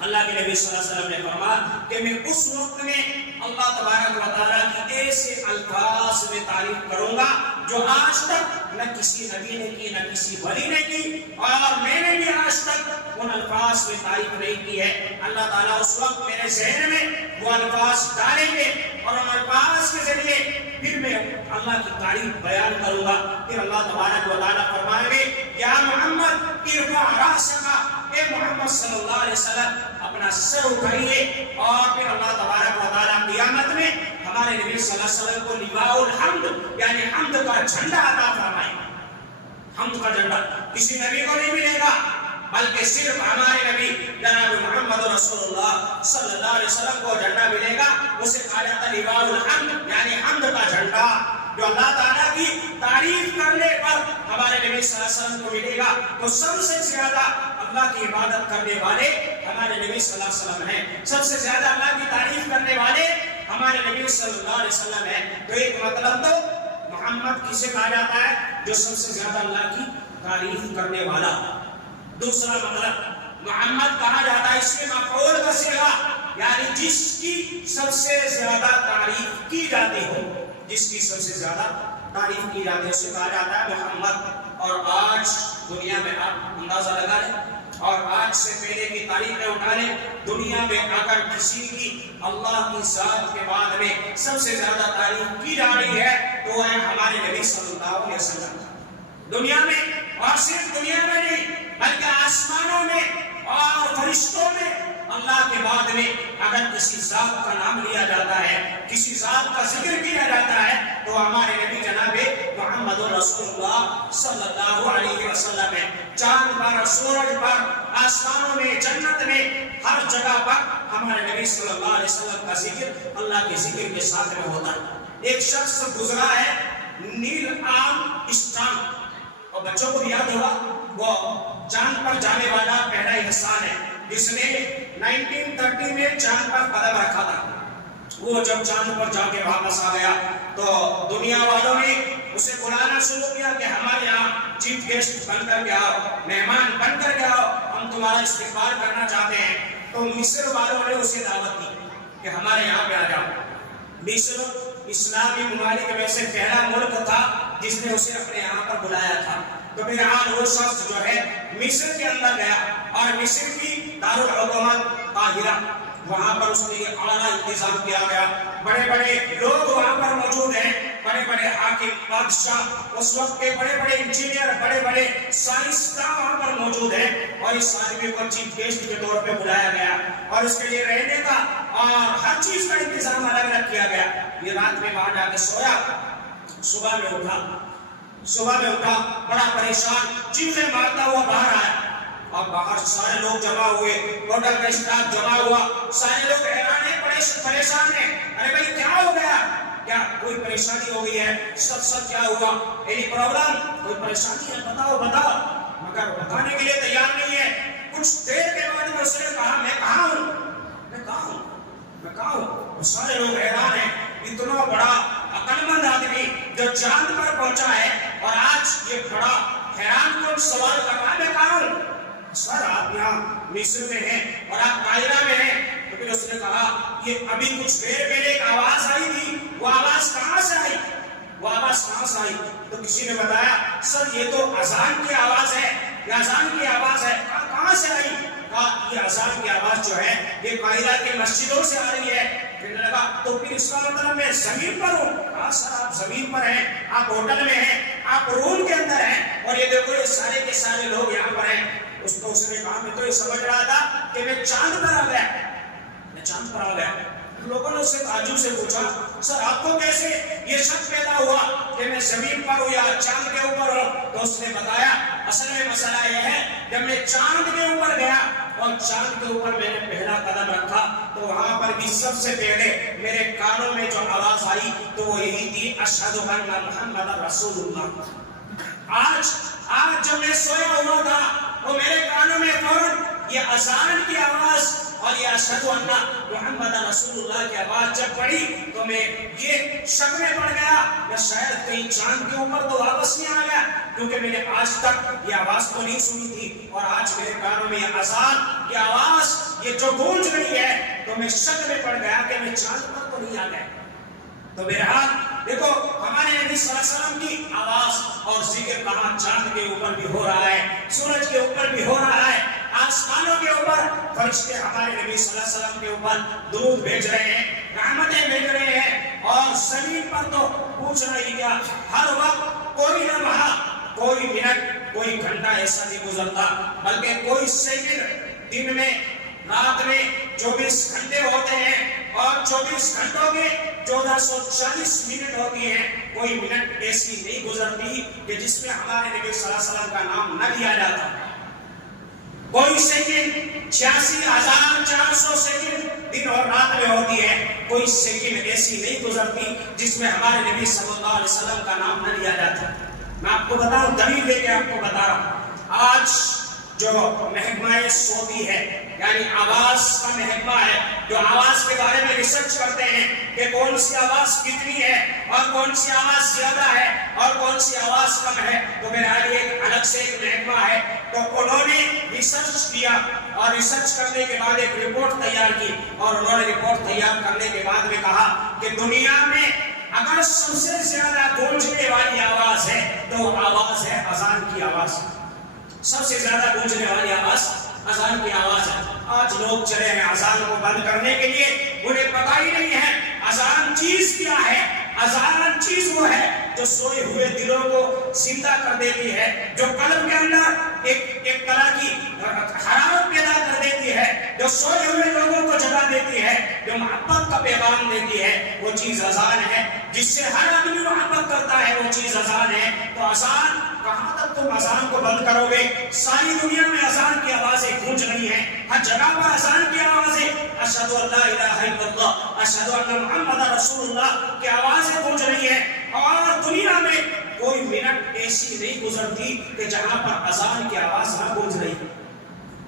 اللہ کے نبی صلی اللہ علیہ وسلم نے فرمایا کہ میں اس وقت میں اللہ تبارک و تعالیٰ کی ایسے الفاظ میں تعریف کروں گا جو آج تک نہ کسی نبی نے کی، نہ کسی ولی نے کی، اور میں نے بھی آج تک ان الفاظ میں تعریف نہیں کی ہے. اللہ تعالیٰ اس وقت میرے ذہن میں وہ الفاظ ڈالیں گے، اور ان الفاظ کے ذریعے پھر میں اللہ کی تعریف بیان کروں گا. پھر اللہ تبارک و تعالیٰ فرمائیں گے، یا محمد ارفع رأسک، اے محمد صلی اللہ علیہ وسلم اپنا سر اٹھائیے. اور پھر اللہ تبارک و تعالیٰ قیامت میں ہمارے نبی صلی اللہ علیہ وسلم کو لواء الحمد یعنی حمد کا جھنڈا عطا فرمائے. حمد کا جھنڈا کسی نبی کو نہیں ملے گا، بلکہ صرف ہمارے نبی جناب محمد رسول اللہ صلی اللہ علیہ وسلم کو جھنڈا ملے گا. اسے کہا جاتا ہے لواء الحمد یعنی حمد کا جھنڈا، جو اللہ تعالیٰ کی تعریف کرنے پر ہمارے نبی صلی اللہ علیہ وسلم کو ملے گا. تو سب سے زیادہ اللہ کی عبادت کرنے والے ہمارے نبی صلی اللہ علیہ وسلم ہیں، سب سے زیادہ اللہ کی تعریف کرنے والے ہمارے نبی صلی اللہ علیہ وسلم ہیں. تو ایک مطلب تو محمد کسے کہا جاتا ہے؟ جو سب سے زیادہ اللہ کی تعریف کرنے والا. دوسرا مطلب محمد کہا جاتا ہے اس میں مفعول کا صیغہ، یعنی جس کی سب سے زیادہ تعریف کی جاتی ہو، جس کی سب سے زیادہ تعریف کی جاتی ہے اسے کہا جاتا ہے محمد. اور آج دنیا میں آپ اندازہ لگا لیں، اور آج سے پہلے کی تاریخیں اٹھا لیں، دنیا میں اگر کسی کی اللہ کی ذات کے بعد میں سب سے زیادہ تعریف کی جا رہی ہے تو وہ ہے ہمارے نبی صلی اللہ علیہ وسلم. دنیا میں، اور صرف دنیا میں نہیں بلکہ آسمانوں میں اور فرشتوں میں اللہ کے بعد میں اگر کسی ذات کا نام لیا جاتا ہے، کسی ذات کا ذکر کیا جاتا ہے تو ہمارے نبی جناب محمد رسول اللہ صلی اللہ علیہ وسلم ہے. چاند پر، سورج پر، آسمانوں میں، جنت میں، ہر جگہ پر ہمارے نبی صلی اللہ علیہ وسلم کا ذکر اللہ کے ذکر کے ساتھ میں ہوتا ہے. ایک شخص گزرا ہے نیل آرم اسٹرانگ، اور بچوں کو بھی یاد ہوگا، وہ چاند پر جانے والا پہلا انسان ہے جس نے 1930 میں چاند پر قدم رکھا تھا. وہ جب چاند پر جا کے واپس آ گیا تو دنیا والوں نے اسے بلانا شروع کیا کہ ہمارے یہاں چیف گیسٹ بن کر کے آؤ، مہمان بن کر کے آؤ، ہم تمہارا استقبال کرنا چاہتے ہیں. تو مصر والوں نے اسے دعوت دی کہ ہمارے یہاں پہ آ جاؤ. مصر اسلامی ممالک میں سے پہلا ملک تھا جس نے اسے اپنے یہاں پر بلایا تھا. تو پھر آج وہ شخص جو ہے مصر کے اندر گیا، اور مصر کی دارالحکومت قاہرہ، وہاں پر اس کے لیے اعلیٰ انتظام کیا گیا. بڑے بڑے لوگ وہاں پر موجود ہیں، بڑے بڑے حاکم، بادشاہ، اس وقت کے بڑے بڑے انجینئر، بڑے بڑے سائنسداں وہاں پر موجود ہیں. اور اس آدمی کو چیف گیسٹ کے طور پہ بلایا گیا، اور اس کے لیے رہنے کا اور ہر چیز کا انتظام الگ الگ کیا گیا. یہ رات میں وہاں جا کے سویا، صبح میں اٹھا بڑا پریشان، چیخیں مارتا ہوا باہر آیا. اور باہر سارے لوگ جمع ہوئے، ہوٹل کا اسٹاف جمع ہوا، سارے لوگ حیران ہیں، پریشان ہیں. ارے بھائی کیا ہو گیا؟ کیا کوئی پریشانی ہو گئی ہے؟ سب کیا ہوا؟ Any problem? کوئی پریشانی ہے؟ بتاؤ. مگر بتانے کے لیے تیار نہیں ہے. کچھ دیر کے بعد میں اس نے کہا، میں کہاں ہوں. میں کہا ہوں، سارے لوگ حیران ہیں، اتنا بڑا عقلمند آدمی جو چاند پر پہنچا ہے اور آج یہ بڑا حیران کن سوال کر رہا ہے۔ میں کہا ہوں سر آپ یہاں مصر میں ہیں اور آپ قاہرہ میں ہیں، تو پھر اس نے کہا یہ ابھی کچھ دیر پہلے ایک آواز آئی تھی، وہ آواز کہاں سے آئی؟ وہ آواز کہاں سے آئی؟ تو کسی نے بتایا سر یہ تو اذان کی آواز ہے، یہ اذان کی آواز ہے۔ کہاں سے آئی؟ کہا یہ اذان کی آواز جو ہے یہ قاہرہ کی مسجدوں سے آ رہی ہے۔ پھر لگا تو پھر اس کا مطلب میں زمین پر ہوں؟ کہا سر آپ زمین پر ہیں، آپ ہوٹل میں ہیں، آپ روم کے اندر ہیں اور یہ دیکھو یہ سارے کے سارے لوگ یہاں پر ہیں۔ اس نے کہا میں تو یہ سمجھ رہا تھا کہ میں چاند پر آ گیا، میں چاند پر آ گیا۔ لوگوں نے اس سے تعجب سے پوچھا سر آپ کو کیسے یہ شک پیدا ہوا کہ میں زمین پر ہوں یا چاند کے اوپر ہوں؟ تو اس نے بتایا اصل میں مسئلہ یہ ہے جب میں چاند کے اوپر گیا اور چاند کے اوپر میں نے پہلا قدم رکھا تو وہاں پر بھی سب سے پہلے میرے کانوں میں جو آواز آئی تو وہ یہی تھی اشہد ان محمد رسول اللہ۔ آج جب میں سویا ہوا تھا تو میرے کانوں میں فوراً یہ اذان کی آواز اور یہ اشہد ان محمد رسول اللہ کی آواز جب پڑی تو میں یہ شک میں پڑ گیا میں شاید کہیں چاند کے اوپر تو واپس نہیں آ گیا، کیونکہ میں نے آج تک یہ آواز تو نہیں سنی تھی اور آج میرے کانوں میں یہ اذان کی آواز یہ جو گونج رہی ہے تو میں شک میں پڑ گیا کہ میں چاند پر تو نہیں آ گیا۔ تو بہرحال دیکھو ہمارے نبی صلی اللہ علیہ وسلم کی آواز اور ذکر کہاں چاند کے اوپر بھی ہو رہا ہے، سورج کے اوپر بھی ہو رہا ہے، آسمانوں کے اوپر فرشتے ہمارے نبی صلی اللہ علیہ وسلم کے اوپر درود بھیج رہے ہیں، رحمتیں بھیج رہے ہیں، اور زمین پر تو پوچھنا ہی کیا ہر وقت کوئی لمحہ کوئی منٹ کوئی گھنٹہ ایسا نہیں گزرتا بلکہ کوئی سیکنڈ دن میں رات میں 24 گھنٹے ہوتے ہیں اور 24 گھنٹوں کے 1440 منٹ ہوتی ہیں، کوئی منٹ ایسی نہیں گزرتی کہ جس میں ہمارے نبی صلی اللہ علیہ وسلم کا نام نہ لیا جاتا۔ کوئی سیکنڈ 86,400 سیکنڈ دن اور رات میں ہوتی ہے، کوئی سیکنڈ ایسی نہیں گزرتی جس میں ہمارے نبی صلی اللہ علیہ وسلم کا نام نہ لیا جاتا۔ میں آپ کو بتاؤں دلیل دے کے آپ کو بتا رہا ہوں، آج جو محکمہ صوتی ہے یعنی آواز کا محکمہ ہے جو آواز کے بارے میں ریسرچ کرتے ہیں کہ کون سی آواز کتنی ہے اور کون سی آواز زیادہ ہے اور کون سی آواز کم ہے، تو بہرحال ایک الگ سے ایک محکمہ ہے، تو انہوں نے ریسرچ کیا اور ریسرچ کرنے کے بعد ایک رپورٹ تیار کی اور انہوں نے رپورٹ تیار کرنے کے بعد میں کہا کہ دنیا میں اگر سب سے زیادہ گونجنے والی آواز ہے تو وہ آواز ہے اذان کی آواز۔ سب سے زیادہ گونجنے والی آواز اذان کی آواز ہے۔ آج لوگ چلے ہیں اذان کو بند کرنے کے لیے، انہیں پتہ ہی نہیں ہے اذان چیز کیا ہے۔ اذان چیز وہ ہے جو سوئے ہوئے دلوں کو زندہ کر دیتی ہے، جو قلب کے اندر ایک طرح کی حرارت پیدا کر دیتی ہے، جو سوئے ہوئے لوگوں کو جگا دیتی ہے، جو محبت کا پیغام دیتی ہے، وہ چیز اذان ہے۔ جس سے ہر آدمی محبت کرتا ہے وہ چیز اذان ہے۔ تو اذان کہاں تک تم اذان کو بند کرو گے؟ ساری دنیا میں اذان کی آوازیں گونج رہی ہیں، ہر جگہ پر اذان کی آوازیں اشہد ان لا الہ الا اللہ اشہد ان محمد رسول اللہ کی آوازیں گونج رہی ہیں، اور دنیا میں کوئی منٹ ایسی نہیں گزرتی کہ جہاں پر اذان کی آواز نہ گونج رہی،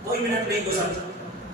کوئی منٹ نہیں گزرتی۔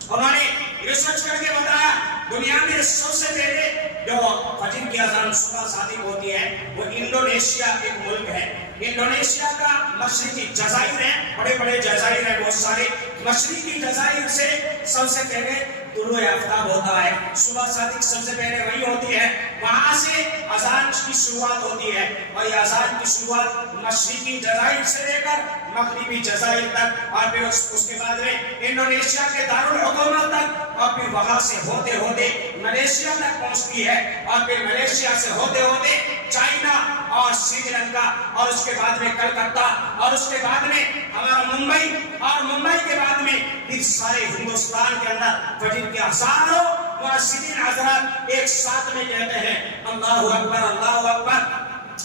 انہوں نے ریسرچ کر کے بتایا دنیا میں سب سے پہلے جو فجر کی اذان صبح صادق ہوتی ہے وہ انڈونیشیا ایک ملک ہے۔ انڈونیشیا کا مشرقی جزائر ہیں، بڑے بڑے جزائر ہیں بہت سارے، مشرقی جزائر سے سب سے پہلے طلوع آفتاب ہوتا ہے، صبح صادق سب سے پہلے وہی ہوتی ہے، وہاں سے اذان کی شروعات ہوتی ہے، اور یہ اذان کی شروعات مشرقی جزائر سے لے کر مغربی جزائر تک، اور پھر اس کے بعد میں انڈونیشیا کے دارالحکومت تک، اور پھر وہاں سے ہوتے ہوتے ملیشیا تک پہنچتی ہے، اور پھر ملیشیا سے ہوتے ہوتے چائنا اور سری لنکا، اور اس کے بعد میں کلکتہ، اور اس کے بعد میں ہمارا ممبئی، اور ممبئی کے بعد میں پھر سارے ہندوستان کے اندر فجر کے ہزاروں مؤذنین حضرات ایک ساتھ میں کہتے ہیں اللہ اکبر اللہ اکبر،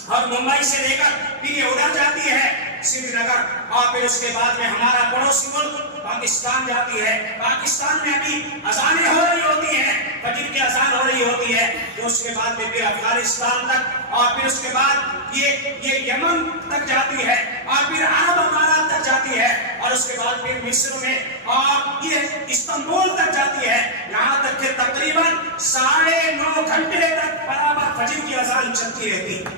اور ممبئی سے لے کر پھر یہ ادھر جاتی ہے سری نگر، اور پھر اس کے بعد میں ہمارا پڑوسی ملک پاکستان جاتی ہے۔ پاکستان میں ابھی اذانیں ہو رہی ہوتی ہیں، فجر کی اذان ہو رہی ہوتی ہے، تو اس کے بعد میں پھر افغانستان تک، اور پھر اس کے بعد یہ یمن تک جاتی ہے، اور پھر عرب امارات تک جاتی ہے، اور اس کے بعد پھر مصر میں، اور یہ استنبول تک جاتی ہے، یہاں تک کہ تقریباً 9.5 گھنٹے تک برابر فجر کی اذان چلتی رہتی ہے.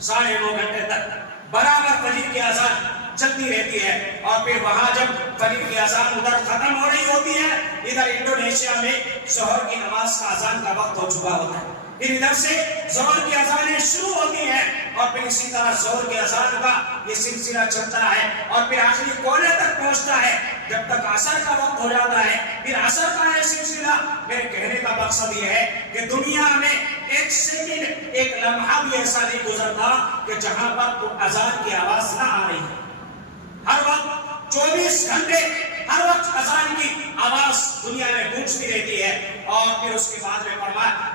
9.5 گھنٹے تک برابر فجر کی اذان چلتی رہتی ہے. اور پھر وہاں جب فجر کی اذان ادھر ختم ہو رہی ہوتی ہے, ادھر انڈونیشیا میں ظہر کی نماز کا اذان کا وقت ہو چکا ہوتا ہے. پھر ادھر سے ظہر کی اذانیں شروع ہوتی ہیں اور پھر اسی طرح ظہر کی اذان کا یہ سلسلہ چلتا ہے اور پھر آخری کونے تک پہنچتا ہے جب تک عصر کا وقت ہو جاتا ہے. پھر عصر کا یہ سلسلہ, میرے کہنے کا مقصد یہ ہے کہ دنیا میں ایک سیکنڈ, ایک لمحہ بھی ایسا نہیں گزرتا کہ جہاں پر اذان کی آواز نہ آ رہی ہے. ہر وقت 24 گھنٹے ہر وقت اذان کی آواز دنیا میں گونجتی رہتی ہے. اور پھر اس کے بعد میں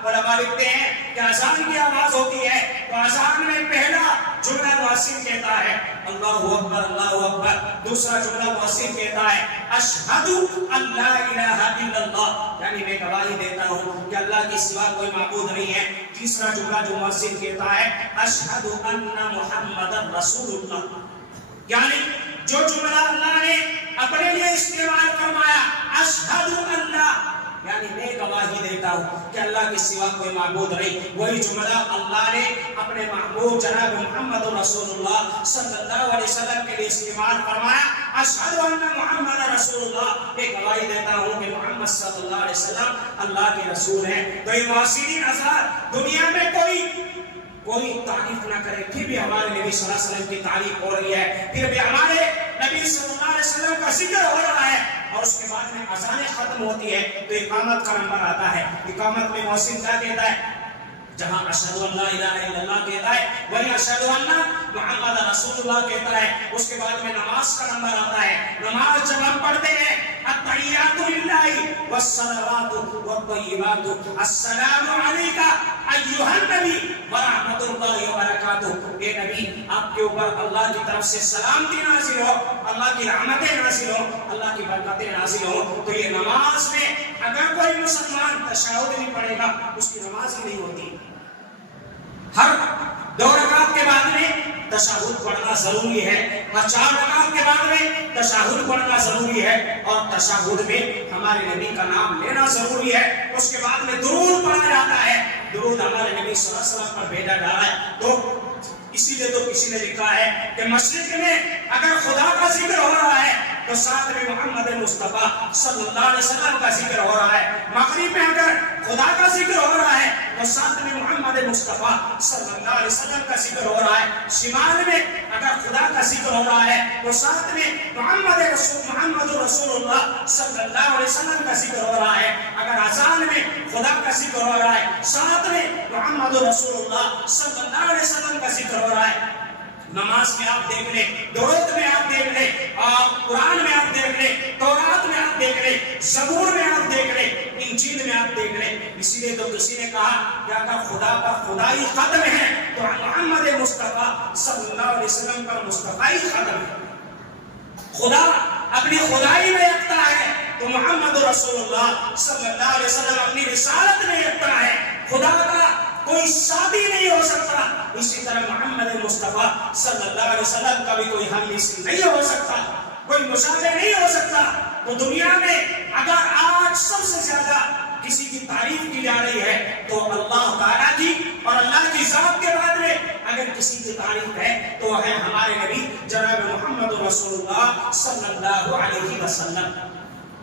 علماء لکھتے ہیں کہ اذان کی آواز ہوتی ہے تو اذان میں پہلا جملہ مؤذن کہتا ہے اللہ اکبر اللہ اکبر. دوسرا جملہ مؤذن کہتا ہے اشہد ان لا الہ الا اللہ, یعنی میں گواہی دیتا ہوں کہ اللہ کے سوا کوئی معبود نہیں ہے. تیسرا جملہ جو مؤذن کہتا ہے اشہد ان محمد رسول اللہ, یعنی جو جملہ اللہ نے اپنے لیے استعمال فرمایا اشہد اللہ, یعنی میں گواہی دیتا ہوں کہ اللہ کے سوا کوئی معبود نہیں, وہی جملہ اللہ نے اپنے محبوب جناب محمد رسول اللہ صلی اللہ علیہ وسلم کے لیے استعمال فرمایا اشہد ان محمد رسول اللہ, میں گواہی دیتا ہوں کہ محمد صلی اللہ علیہ وسلم اللہ کے رسول ہیں. تو یہ مؤذنین حضرات دنیا میں کوئی تعریف نہ کرے پھر بھی ہمارے نبی صلی اللہ علیہ وسلم کی تعریف ہو رہی ہے, پھر بھی ہمارے نبی صلی اللہ علیہ وسلم کا ذکر ہو رہا ہے. اور اس کے بعد میں اذانیں ختم ہوتی ہے تو اقامت کا نمبر آتا ہے. اقامت میں مؤذن کیا کہتا ہے, جہاں اشہد ان لا الہ الا اللہ کہتا ہے وہی اشہد ان محمد رسول اللہ کہتا ہے. اس کے بعد میں نماز کا نمبر آتا ہے. نماز جب ہم پڑھتے ہیں التحیات للہ والصلوات والطیبات السلام علیک ایھا النبی ورحمۃ اللہ وبرکاتہ, اے نبی آپ کے اوپر اللہ کی طرف سے سلامتی نازل ہو, اللہ کی رحمتیں نازل ہو, اللہ کی برکتیں نازل ہو. تو یہ نماز میں اگر کوئی مسلمان تشہد نہیں پڑھے گا اس کی نماز ہی نہیں ہوتی. ہر 2 رکعت کے بعد میں تشہد پڑھنا ضروری ہے, ہر 4 رکعت کے بعد میں تشہد پڑھنا ضروری ہے, اور تشہد میں ہمارے نبی کا نام لینا ضروری ہے. اس کے بعد میں درود پڑھا جاتا ہے, درود ہمارے نبی صلی اللہ علیہ وسلم پر بھیجا جا رہا ہے. تو اسی لیے تو کسی نے لکھا ہے کہ مشرق میں اگر خدا کا ذکر ہو رہا ہے تو ساتھ میں محمد مصطفیٰ صلی اللہ علیہ وسلم کا ذکر ہو رہا ہے. مغرب میں اگر خدا کا ذکر ہو رہا ہے تو ساتھ میں محمد مصطفیٰ صلی اللہ علیہ وسلم کا ذکر ہو رہا ہے. شمال میں اگر خدا کا ذکر ہو رہا ہے تو ساتھ میں محمد رسول اللہ صلی اللہ علیہ وسلم کا ذکر ہو رہا ہے. اگر اذان میں خدا کا ذکر ہو رہا ہے ساتھ میں محمد رسول اللہ صلی اللہ علیہ وسلم کا ذکر ہو رہا ہے. نماز میں آپ دیکھ لیں, درود میں آپ دیکھ لیں, اور قرآن میں آپ دیکھ لیں, تورات میں آپ دیکھ لیں, زبور میں آپ دیکھ لیں, انجیل میں آپ دیکھ لیں. اسی لیے تو کسی نے کہا کہ اگر خدا پر خدائی ختم ہے تو محمد مصطفیٰ صلی اللہ علیہ وسلم پر مصطفیٰ ختم ہے. خدا اپنی خدائی میں یکتا ہے تو محمد رسول اللہ صلی اللہ علیہ وسلم اپنی رسالت میں یکتا ہے. خدا کا کوئی ساتھی نہیں ہو سکتا, اسی طرح محمد مصطفیٰ صلی اللہ علیہ وسلم کا بھی کوئی ہم مثل نہیں ہو سکتا, کوئی مشابہ نہیں ہو سکتا. تو دنیا میں اگر آج سب سے زیادہ کسی کی تعریف کی جا رہی ہے تو اللہ تعالیٰ کی, اور اللہ کی ذات کے بعد میں اگر کسی کی تعریف ہے تو ہے ہمارے نبی جناب محمد رسول اللہ صلی اللہ علیہ وسلم.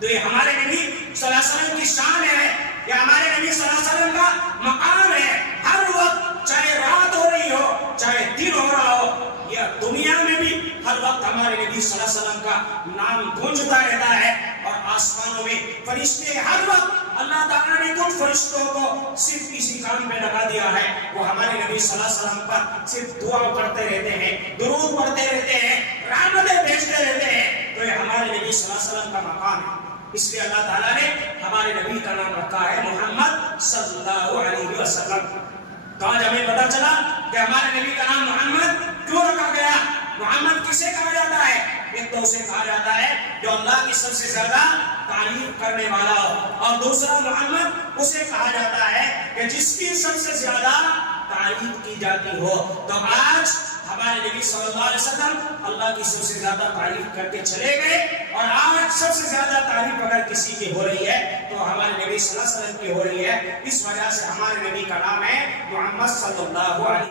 تو یہ ہمارے نبی صلی اللہ علیہ وسلم کی شان ہے, یہ ہمارے نبی صلی اللہ علیہ وسلم کا مقام ہے. ہر وقت چاہے رات ہو رہی ہو چاہے دن ہو رہا ہو, یا دنیا میں بھی ہر وقت ہمارے نبی صلی اللہ علیہ وسلم کا نام گونجتا رہتا ہے. اور آسمانوں میں فرشتے ہر وقت اللہ تعالیٰ نے کچھ فرشتوں کو صرف اسی کام میں لگا دیا ہے, وہ ہمارے نبی صلی اللہ علیہ وسلم پر صرف دعا کرتے رہتے ہیں, درود پڑھتے رہتے ہیں, رحمتیں بھیجتے رہتے ہیں. تو یہ ہمارے نبی صلی اللہ علیہ وسلم کا مقام ہے. اس لیے اللہ تعالیٰ نے ہمارے نبی کا نام رکھا ہے محمد صلی اللہ علیہ وسلم. تو آج ہمیں پتا چلا کہ ہمارے نبی کا نام محمد کیوں رکھا گیا. محمد کسے کہا جاتا ہے؟ ایک تو اسے کہا جاتا ہے جو اللہ کی سب سے زیادہ تعریف کرنے والا ہو, اور دوسرا محمد اسے کہا جاتا ہے کہ جس کی سب سے زیادہ تعریف کی جاتی ہو. تو آج ہمارے نبی صلی اللہ علیہ وسلم اللہ کی سب سے زیادہ تعریف کر کے چلے گئے, اور آج سب سے زیادہ تعریف اگر کسی کی ہو رہی ہے تو ہمارے نبی صلی اللہ علیہ وسلم کی ہو رہی ہے. اس وجہ سے ہمارے نبی کا نام ہے محمد صلی اللہ علیہ وسلم.